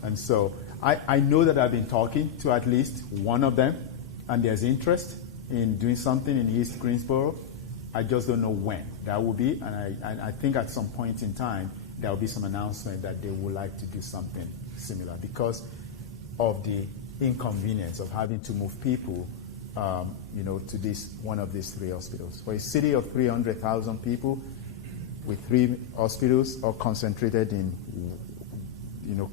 And so I know that I've been talking to at least one of them, and there's interest in doing something in East Greensboro. I just don't know when that will be, and I think at some point in time there will be some announcement that they would like to do something similar because of the inconvenience of having to move people, to one of these 3 hospitals. For a city of 300,000 people, with 3 hospitals all concentrated in,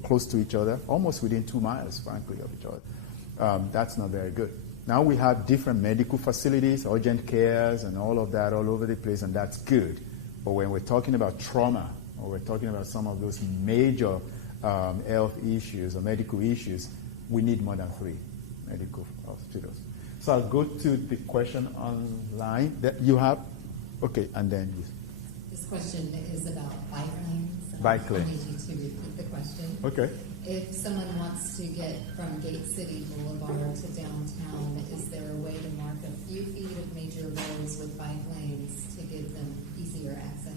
close to each other, almost within 2 miles, frankly, of each other, that's not very good. Now we have different medical facilities, urgent cares, and all of that all over the place, and that's good. But when we're talking about trauma or we're talking about some of those major health issues or medical issues, we need more than 3 medical hospitals. So I'll go to the question online that you have. Okay, and then you. This question is about bike lanes. Bike I lane. need you to repeat the question. Okay. If someone wants to get from Gate City Boulevard to downtown, is there a way to mark a few feet of major roads with bike lanes to give them easier access?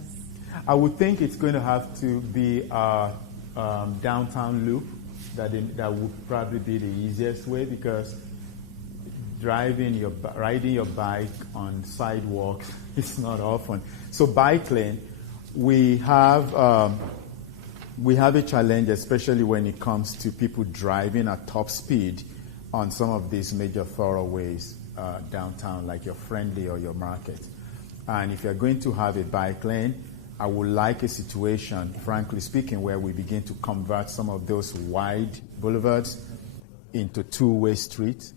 I would think it's going to have to be a downtown loop. That would probably be the easiest way, because riding your bike on sidewalks is not often. So bike lane, we have a challenge, especially when it comes to people driving at top speed on some of these major thoroughways downtown, like your Friendly or your Market. And if you're going to have a bike lane, I would like a situation, frankly speaking, where we begin to convert some of those wide boulevards into two-way streets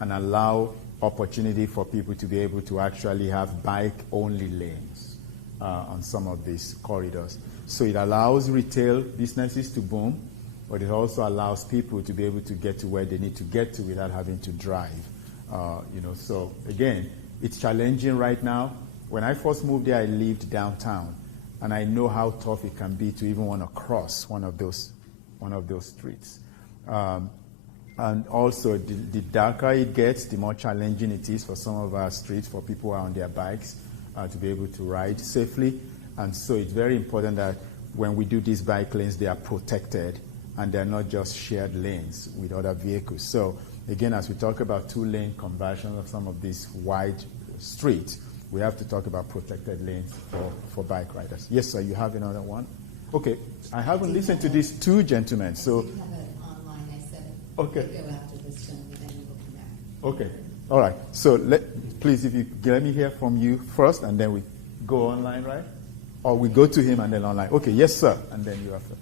and allow opportunity for people to be able to actually have bike-only lanes on some of these corridors. So it allows retail businesses to boom, but it also allows people to be able to get to where they need to get to without having to drive. So again, it's challenging right now. When I first moved there, I lived downtown, and I know how tough it can be to even want to cross one of those streets. And also, the darker it gets, the more challenging it is for some of our streets for people who are on their bikes to be able to ride safely. And so it's very important that when we do these bike lanes, they are protected and they're not just shared lanes with other vehicles. So again, as we talk about two-lane conversion of some of these wide streets, we have to talk about protected lanes for bike riders. Yes, sir, you have another one? Okay, I haven't listened to these two gentlemen, so... I have it online, I said, okay. Go after this gentleman, and we'll come back. Okay, all right. So please, if you let me hear from you first, and then we go online, right? Or we go to him and then online. Okay, yes, sir, and then you after.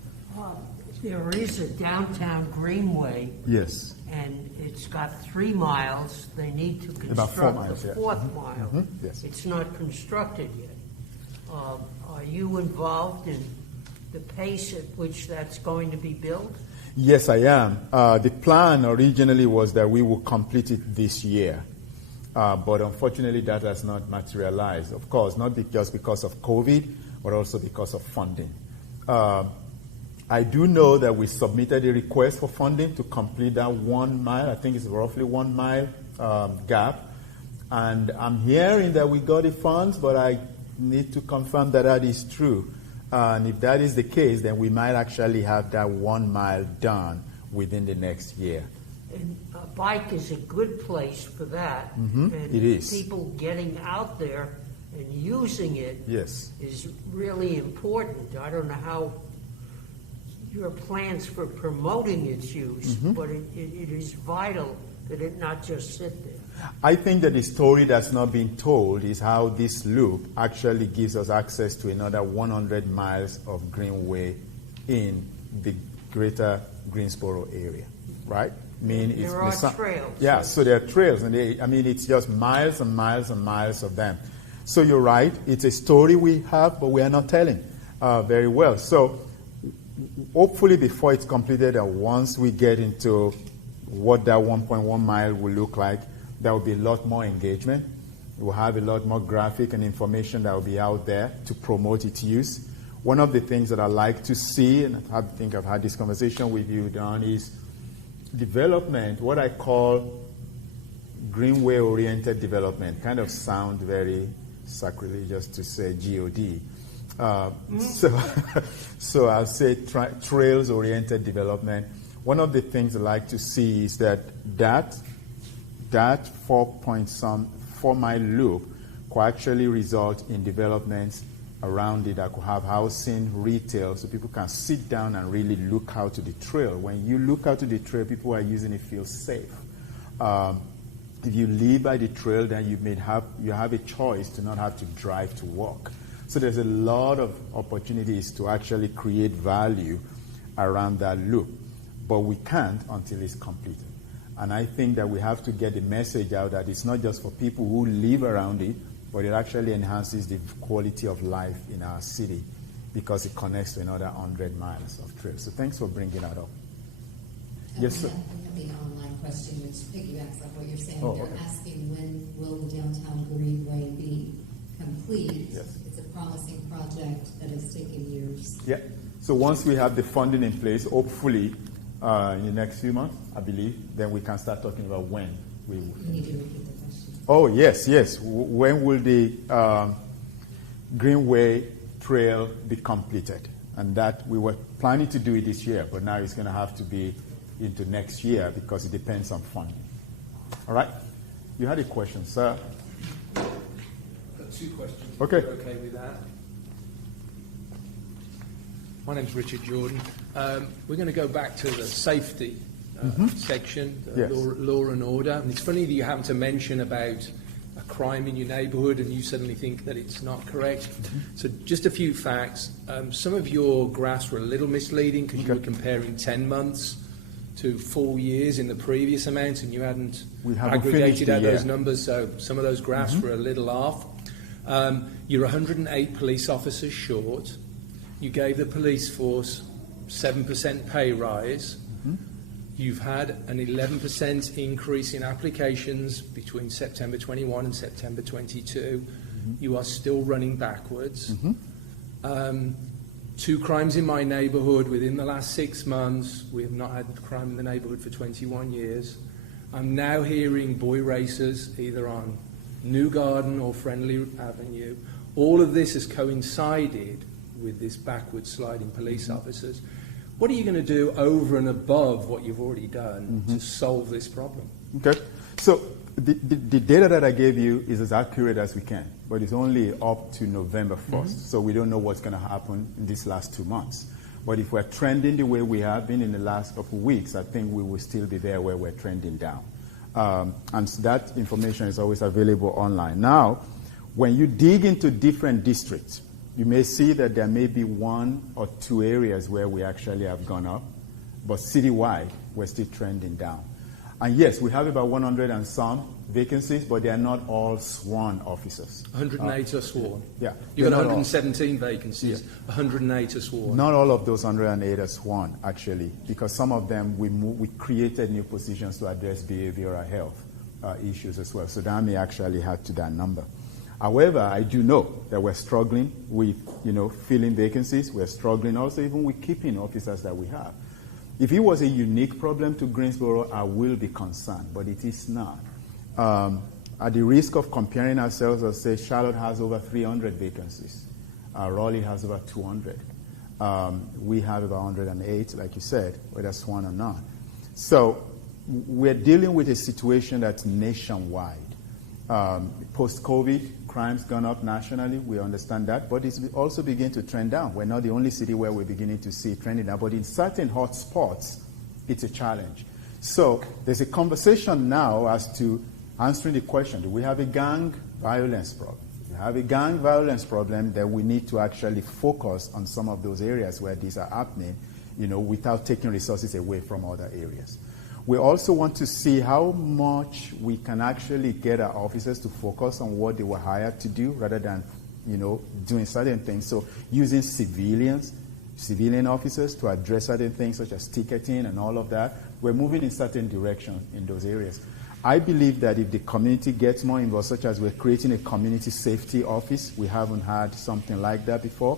There is a downtown greenway. Yes. And it's got 3 miles. They need to construct About 4 miles, the yeah. 4th mile. Mm-hmm. Yes. It's not constructed yet. Are you involved in the pace at which that's going to be built? Yes, I am. The plan originally was that we would complete it this year. But unfortunately, that has not materialized. Of course, not just because of COVID, but also because of funding. I do know that we submitted a request for funding to complete that 1 mile. I think it's roughly 1 mile gap. And I'm hearing that we got the funds, but I need to confirm that that is true. And if that is the case, then we might actually have that 1 mile done within the next year. And a bike is a good place for that. Mm-hmm. And it is. People getting out there and using it yes. is really important. I don't know how your plans for promoting its use, mm-hmm. but it is vital that it not just sit there. I think that the story that's not being told is how this loop actually gives us access to another 100 miles of greenway in the greater Greensboro area, right? There are trails. Yeah, so there are trails, and it's just miles and miles and miles of them. So you're right, it's a story we have, but we are not telling very well. So hopefully before it's completed, and once we get into what that 1.1 mile will look like, there will be a lot more engagement. We'll have a lot more graphic and information that will be out there to promote its use. One of the things that I like to see, and I think I've had this conversation with you, Don, is development, what I call greenway-oriented development. Kind of sound very sacrilegious to say GOD. So I'll say trails-oriented development. One of the things I like to see is that 4-mile loop could actually result in developments around it that could have housing, retail, so people can sit down and really look out to the trail. When you look out to the trail, people who are using it feel safe. If you live by the trail, then you have a choice to not have to drive to work. So there's a lot of opportunities to actually create value around that loop. But we can't until it's completed. And I think that we have to get the message out that it's not just for people who live around it, but it actually enhances the quality of life in our city because it connects to another 100 miles of trail. So thanks for bringing that up. Yes, sir. I have the online question, which piggybacks off what you're saying. Oh, They're okay. asking when will the downtown greenway be complete? Yes. It's a promising project that has taken years. Yeah. So once we have the funding in place, hopefully in the next few months, I believe, then we can start talking about when we will. You need to repeat the question. Oh, yes, yes. When will the Greenway Trail be completed? And that we were planning to do it this year, but now it's going to have to be into next year because it depends on funding. All right? You had a question, sir. Got two questions. Okay. If you're okay with that? My name's Richard Jordan. We're going to go back to the safety section, Yes. law and order. And it's funny that you happen to mention about a crime in your neighbourhood and you suddenly think that it's not correct. So just a few facts. Some of your graphs were a little misleading because you were comparing 10 months to 4 years in the previous amount and you hadn't aggregated out those numbers, so some of those graphs were a little off. You're 108 police officers short. You gave the police force 7% pay rise. You've had an 11% increase in applications between September 21 and September 22. You are still running backwards. 2 crimes in my neighbourhood within the last 6 months. We have not had crime in the neighbourhood for 21 years. I'm now hearing boy races either on New Garden or Friendly Avenue. All of this has coincided with this backward sliding police officers. What are you going to do over and above what you've already done to solve this problem? Okay. So the data that I gave you is as accurate as we can, but it's only up to November 1st. So we don't know what's going to happen in these last 2 months. But if we're trending the way we have been in the last couple of weeks, I think we will still be there where we're trending down. And so that information is always available online. Now, when you dig into different districts, you may see that there may be 1 or 2 areas where we actually have gone up, but citywide, we're still trending down. And yes, we have about 100 and some vacancies, but they are not all sworn officers. 108 are sworn. Yeah. You've got they're not 117 vacancies. Yeah. 108 are sworn. Not all of those 108 are sworn, actually, because some of them we created new positions to address behavioral health issues as well. So that may actually add to that number. However, I do know that we're struggling with, filling vacancies. We're struggling also even with keeping officers that we have. If it was a unique problem to Greensboro, I will be concerned, but it is not. At the risk of comparing ourselves, I'll say Charlotte has over 300 vacancies. Raleigh has over 200. We have about 108, like you said, whether sworn or not. So we're dealing with a situation that's nationwide. Post-COVID, crime's gone up nationally, we understand that, but it's also beginning to trend down. We're not the only city where we're beginning to see it trending down, but in certain hot spots, it's a challenge. So there's a conversation now as to answering the question, do we have a gang violence problem? If we have a gang violence problem, then we need to actually focus on some of those areas where these are happening, without taking resources away from other areas. We also want to see how much we can actually get our officers to focus on what they were hired to do rather than, doing certain things. So using civilian officers to address certain things such as ticketing and all of that, we're moving in certain directions in those areas. I believe that if the community gets more involved, such as we're creating a community safety office, we haven't had something like that before,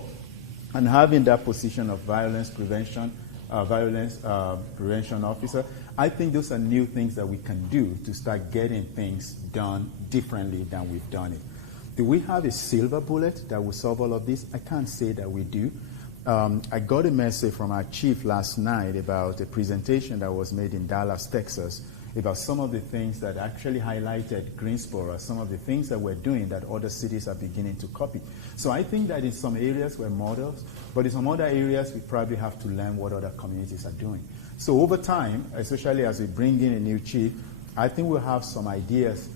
and having that position of violence prevention officer, I think those are new things that we can do to start getting things done differently than we've done it. Do we have a silver bullet that will solve all of this? I can't say that we do. I got a message from our chief last night about a presentation that was made in Dallas, Texas, about some of the things that actually highlighted Greensboro, some of the things that we're doing that other cities are beginning to copy. So I think that in some areas we're models, but in some other areas we probably have to learn what other communities are doing. So over time, especially as we bring in a new chief, I think we'll have some ideas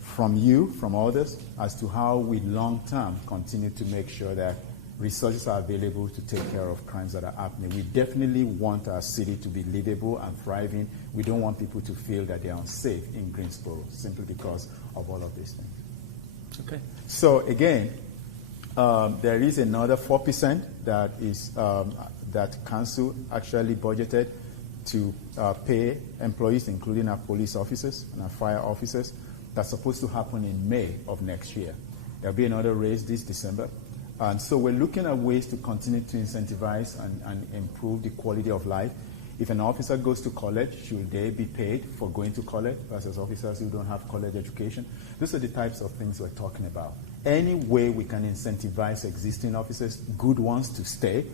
from you, from others, as to how we long-term continue to make sure that resources are available to take care of crimes that are happening. We definitely want our city to be livable and thriving. We don't want people to feel that they're unsafe in Greensboro simply because of all of these things. Okay. So again, there is another 4% that is that council actually budgeted to pay employees, including our police officers and our fire officers. That's supposed to happen in May of next year. There'll be another raise this December. And so we're looking at ways to continue to incentivize and improve the quality of life. If an officer goes to college, should they be paid for going to college versus officers who don't have college education? Those are the types of things we're talking about. Any way we can incentivize existing officers, good ones, to stay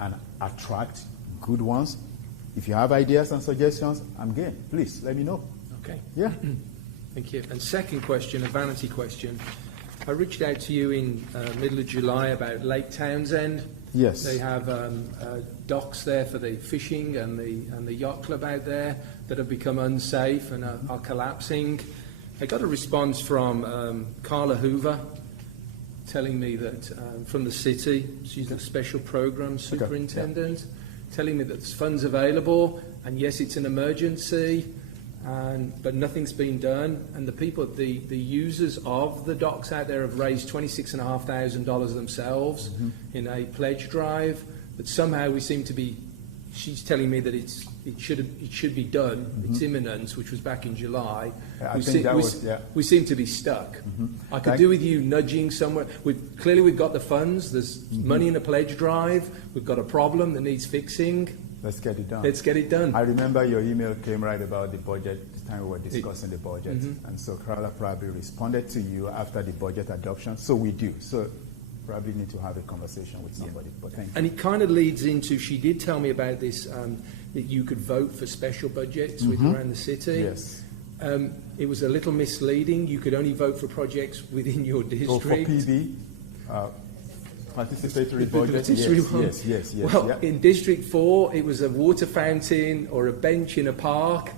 and attract good ones. If you have ideas and suggestions, I'm game. Please let me know. Okay. Yeah. Thank you. And second question, a vanity question. I reached out to you in middle of July about Lake Townsend. Yes. They have docks there for the fishing and the yacht club out there that have become unsafe and are collapsing. I got a response from Carla Hoover telling me that from the city, she's a special program superintendent, telling me that there's funds available, and yes, it's an emergency, but nothing's been done. And the people, the users of the docks out there have raised $26,500 themselves in a pledge drive. But somehow we seem to be. She's telling me that it should be done. It's imminent, which was back in July. We seem to be stuck. I could do with you nudging somewhere. Clearly, we've got the funds. There's money in a pledge drive. We've got a problem that needs fixing. Let's get it done. Let's get it done. I remember your email came right about the budget, the time we were discussing the budget. And so Carla probably responded to you after the budget adoption. So we do. So probably need to have a conversation with somebody. But thank you. And it kind of leads into, she did tell me about this, that you could vote for special budgets around the city. Yes. It was a little misleading. You could only vote for projects within your district. Oh, for PB? Participatory budget? Yes. Well, in District 4, it was a water fountain or a bench in a park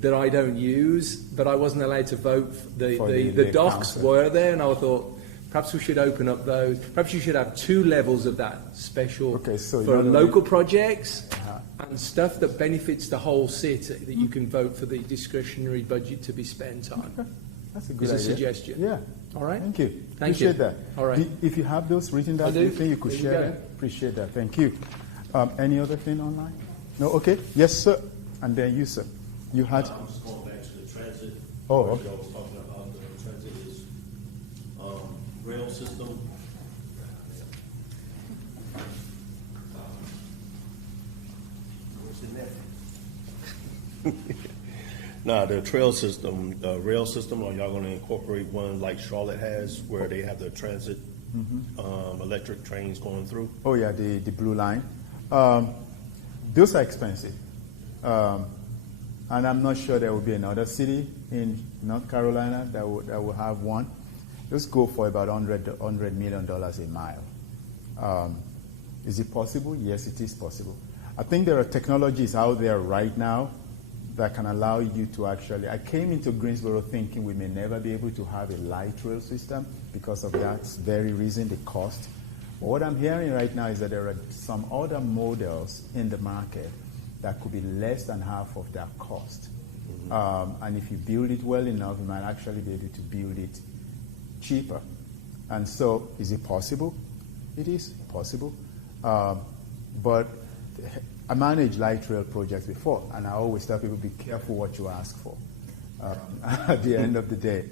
that I don't use, but I wasn't allowed to vote. The docks were there, and I thought, perhaps we should open up those. Perhaps you should have 2 levels of that special for local projects and stuff that benefits the whole city, that you can vote for the discretionary budget to be spent on. Okay. That's a good idea. It's a suggestion. Yeah. All right. Thank you. Thank you. Appreciate that. All right. If you have those written down, do you think you could share them? Appreciate that. Thank you. Any other thing online? No? Okay. Yes, sir. And then you, sir. You had... I'm just going back to the transit. Oh, okay. I was talking about the transit is rail system. Where's the net? Nah, the rail system, are y'all going to incorporate one like Charlotte has, where they have the transit electric trains going through? Oh, yeah, the blue line. Those are expensive. And I'm not sure there will be another city in North Carolina that will have one. Just go for about $100 million a mile. Is it possible? Yes, it is possible. I think there are technologies out there right now that can allow you to actually... I came into Greensboro thinking we may never be able to have a light rail system because of that very reason, the cost. But what I'm hearing right now is that there are some other models in the market that could be less than half of that cost. And if you build it well enough, you might actually be able to build it cheaper. And so, is it possible? It is possible. But I managed light rail projects before, and I always tell people, be careful what you ask for at the end of the day.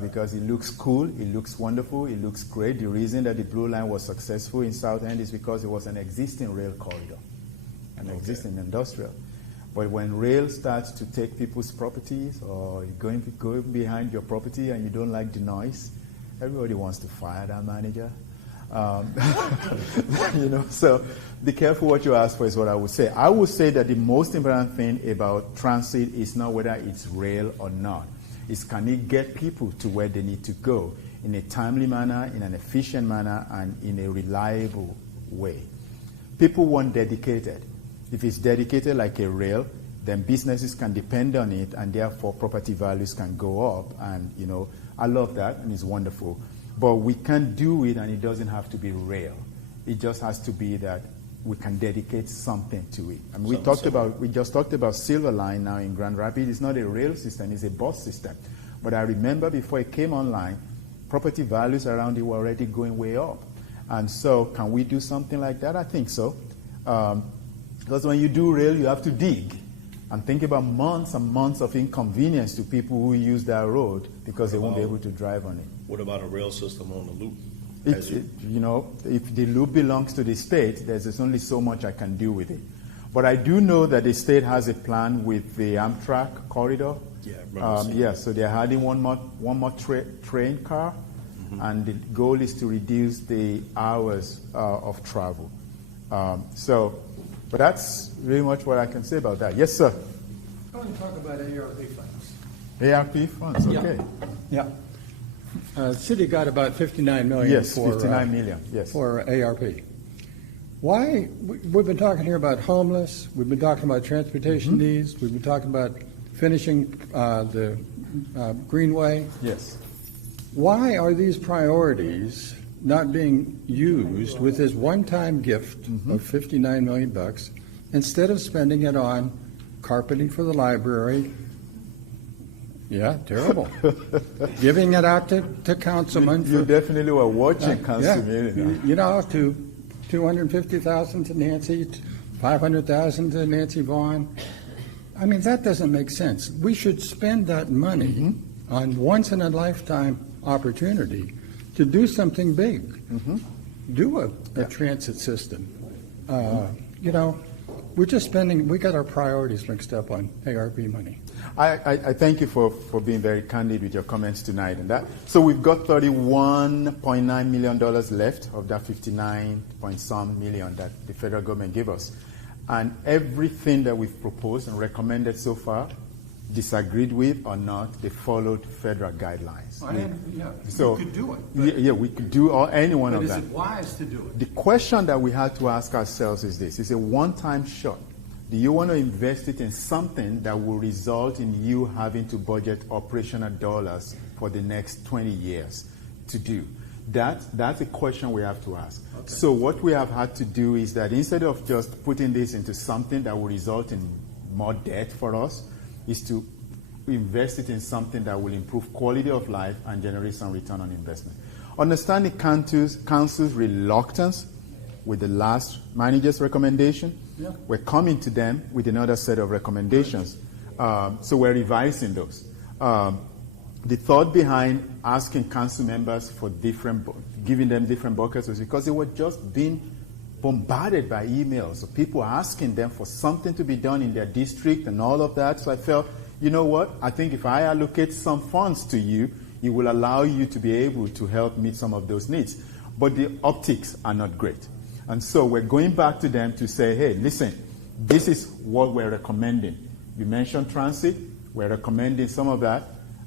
Because it looks cool, it looks wonderful, it looks great. The reason that the Blue Line was successful in South End is because it was an existing rail corridor, an existing industrial. But when rail starts to take people's properties or going behind your property and you don't like the noise, everybody wants to fire that manager. So be careful what you ask for is what I would say. I would say that the most important thing about transit is not whether it's rail or not. It's can it get people to where they need to go in a timely manner, in an efficient manner, and in a reliable way. People want dedicated. If it's dedicated like a rail, then businesses can depend on it, and therefore property values can go up. And, I love that, and it's wonderful. But we can do it, and it doesn't have to be rail. It just has to be that we can dedicate something to it. I mean, we just talked about Silver Line now in Grand Rapids. It's not a rail system, it's a bus system. But I remember before it came online, property values around it were already going way up. And so can we do something like that? I think so. Because when you do rail, you have to dig. And think about months and months of inconvenience to people who use that road because they won't be able to drive on it. What about a rail system on the loop? If the loop belongs to the state, there's only so much I can do with it. But I do know that the state has a plan with the Amtrak corridor. So they're adding one more train car, and the goal is to reduce the hours of travel. But that's really much what I can say about that. Yes, sir. I want to talk about ARP funds. ARP funds, okay. Yeah. The city got about $59 million. Yes, for, $59 million, yes. For ARP. Why? We've been talking here about homeless. We've been talking about transportation needs. We've been talking about finishing the Greenway. Yes. Why are these priorities not being used with this one-time gift of $59 million instead of spending it on carpeting for the library? Yeah, terrible. Giving it out to councilmen. You definitely were watching councilmen. To $250,000 to Nancy, $500,000 to Nancy Vaughn. I mean, that doesn't make sense. We should spend that money on once-in-a-lifetime opportunity to do something big. Do a transit system. We're just spending, we got our priorities mixed up on ARP money. I thank you for being very candid with your comments tonight. And that. So we've got $31.9 million left of that 59-point-some million that the federal government gave us. And everything that we've proposed and recommended so far, disagreed with or not, they followed federal guidelines. So we could do it. We could do any one of them. But is it wise to do it? The question that we had to ask ourselves is this. It's a one-time shot. Do you want to invest it in something that will result in you having to budget operational dollars for the next 20 years to do? That's a question we have to ask. Okay. So what we have had to do is that instead of just putting this into something that will result in more debt for us, is to invest it in something that will improve quality of life and generate some return on investment. Understanding council's reluctance with the last manager's recommendation, we're coming to them with another set of recommendations. So we're revising those. The thought behind asking council members for giving them different buckets was because they were just being bombarded by emails of people asking them for something to be done in their district and all of that. So I felt, you know what? I think if I allocate some funds to you, it will allow you to be able to help meet some of those needs. But the optics are not great. And so we're going back to them to say, hey, listen, this is what we're recommending. You mentioned transit. We're recommending some of that.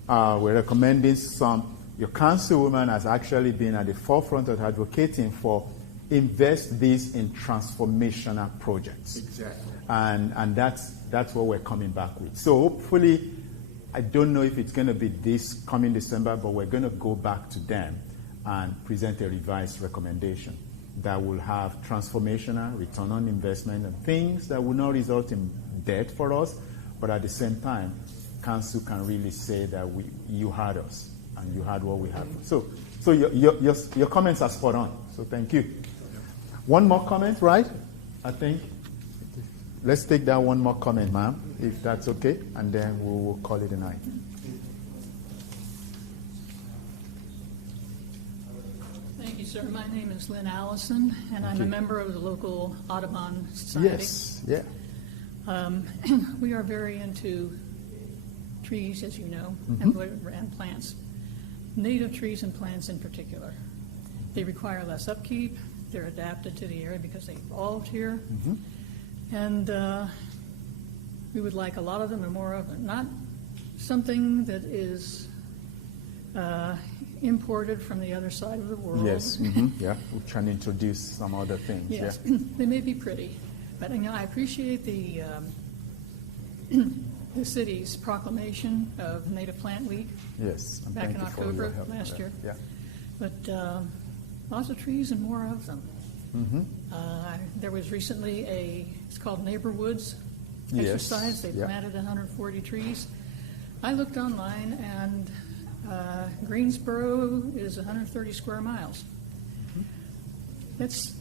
We're recommending some. Your councilwoman has actually been at the forefront of advocating for invest this in transformational projects. Exactly. And that's what we're coming back with. So hopefully, I don't know if it's going to be this coming December, but we're going to go back to them and present a revised recommendation that will have transformational return on investment and things that will not result in debt for us, but at the same time, council can really say that you had us and you had what we had. So your comments are spot on. So thank you. One more comment, right? I think. Let's take that one more comment, ma'am, if that's okay, and then we'll call it a night. Thank you, sir. My name is Lynn Allison, and I'm a member of the local Audubon Society. Yes, yeah. We are very into trees, as you know, and plants. Native trees and plants in particular. They require less upkeep. They're adapted to the area because they evolved here. And we would like a lot of them and more of them. Not something that is imported from the other side of the world. Yes, yeah, we're trying to introduce some other things. Yes, yeah. They may be pretty, but I appreciate the city's proclamation of Native Plant Week. Yes, back in October last year. Yeah, but lots of trees and more of them. There was recently it's called Neighborwoods exercise. They planted 140 trees. I looked online, and Greensboro is 130 square miles. That's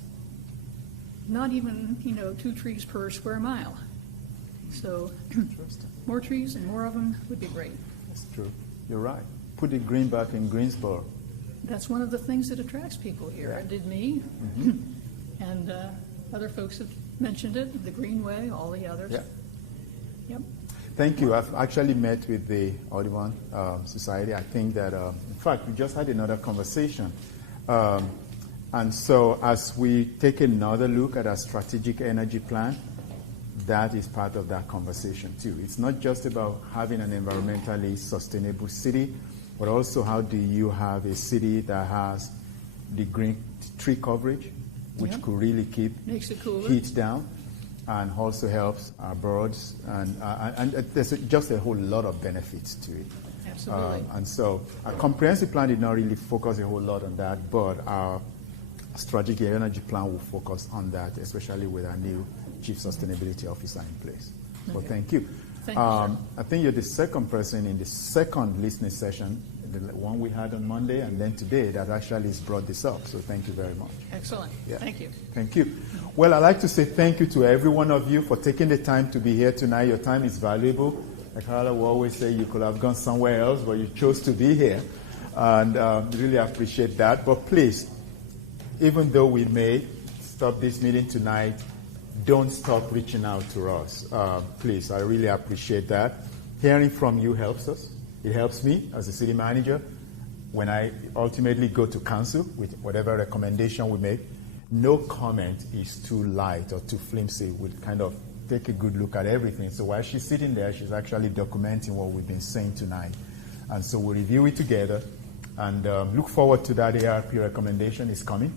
not even, 2 trees per square mile. So more trees and more of them would be great. That's true. You're right. Put the green back in Greensboro. That's one of the things that attracts people here. It did me, and other folks have mentioned it, the Greenway, all the others. Yeah. Yep. Thank you. I've actually met with the Audubon Society. I think that, in fact, we just had another conversation. And so as we take another look at our strategic energy plan, that is part of that conversation too. It's not just about having an environmentally sustainable city, but also how do you have a city that has the green tree coverage, which could really keep Makes it cooler. heat down, and also helps our birds, and there's just a whole lot of benefits to it. Absolutely. And so our comprehensive plan did not really focus a whole lot on that, but our strategic energy plan will focus on that, especially with our new Chief Sustainability Officer in place. So thank you. Thank you, sir. I think you're the second person in the second listening session, the one we had on Monday and then today, that actually has brought this up. So thank you very much. Excellent. Yeah. Thank you. Thank you. Well, I'd like to say thank you to every one of you for taking the time to be here tonight. Your time is valuable. Like Carla will always say, you could have gone somewhere else, but you chose to be here. And really appreciate that. But please, even though we may stop this meeting tonight, don't stop reaching out to us. Please, I really appreciate that. Hearing from you helps us. It helps me as a city manager when I ultimately go to council with whatever recommendation we make. No comment is too light or too flimsy. We'll kind of take a good look at everything. So while she's sitting there, she's actually documenting what we've been saying tonight. And so we'll review it together and look forward to that ARP recommendation is coming.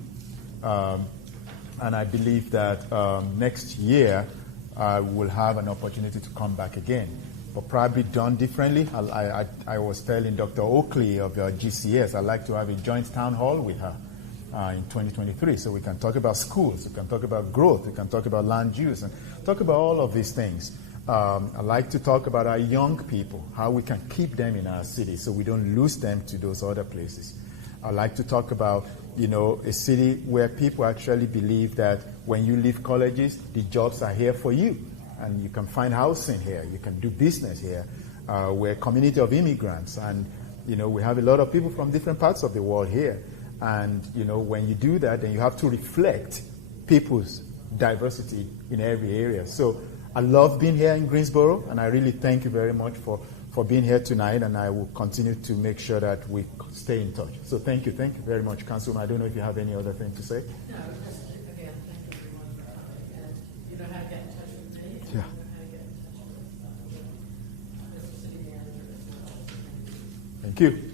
And I believe that next year we'll have an opportunity to come back again, but probably done differently. I was telling Dr. Oakley of GCS, I'd like to have a joint town hall with her in 2023, so we can talk about schools, we can talk about growth, we can talk about land use, and talk about all of these things. I'd like to talk about our young people, how we can keep them in our city so we don't lose them to those other places. I'd like to talk about, a city where people actually believe that when you leave colleges, the jobs are here for you, and you can find housing here, you can do business here. We're a community of immigrants, and, we have a lot of people from different parts of the world here. And, when you do that, then you have to reflect people's diversity in every area. So I love being here in Greensboro, and I really thank you very much for being here tonight, and I will continue to make sure that we stay in touch. So thank you very much, Councilman. I don't know if you have any other thing to say. No, just again, thank everyone for coming. And you know how to get in touch with me. And Yeah. you know how to get in touch with the city manager as well. Thank you.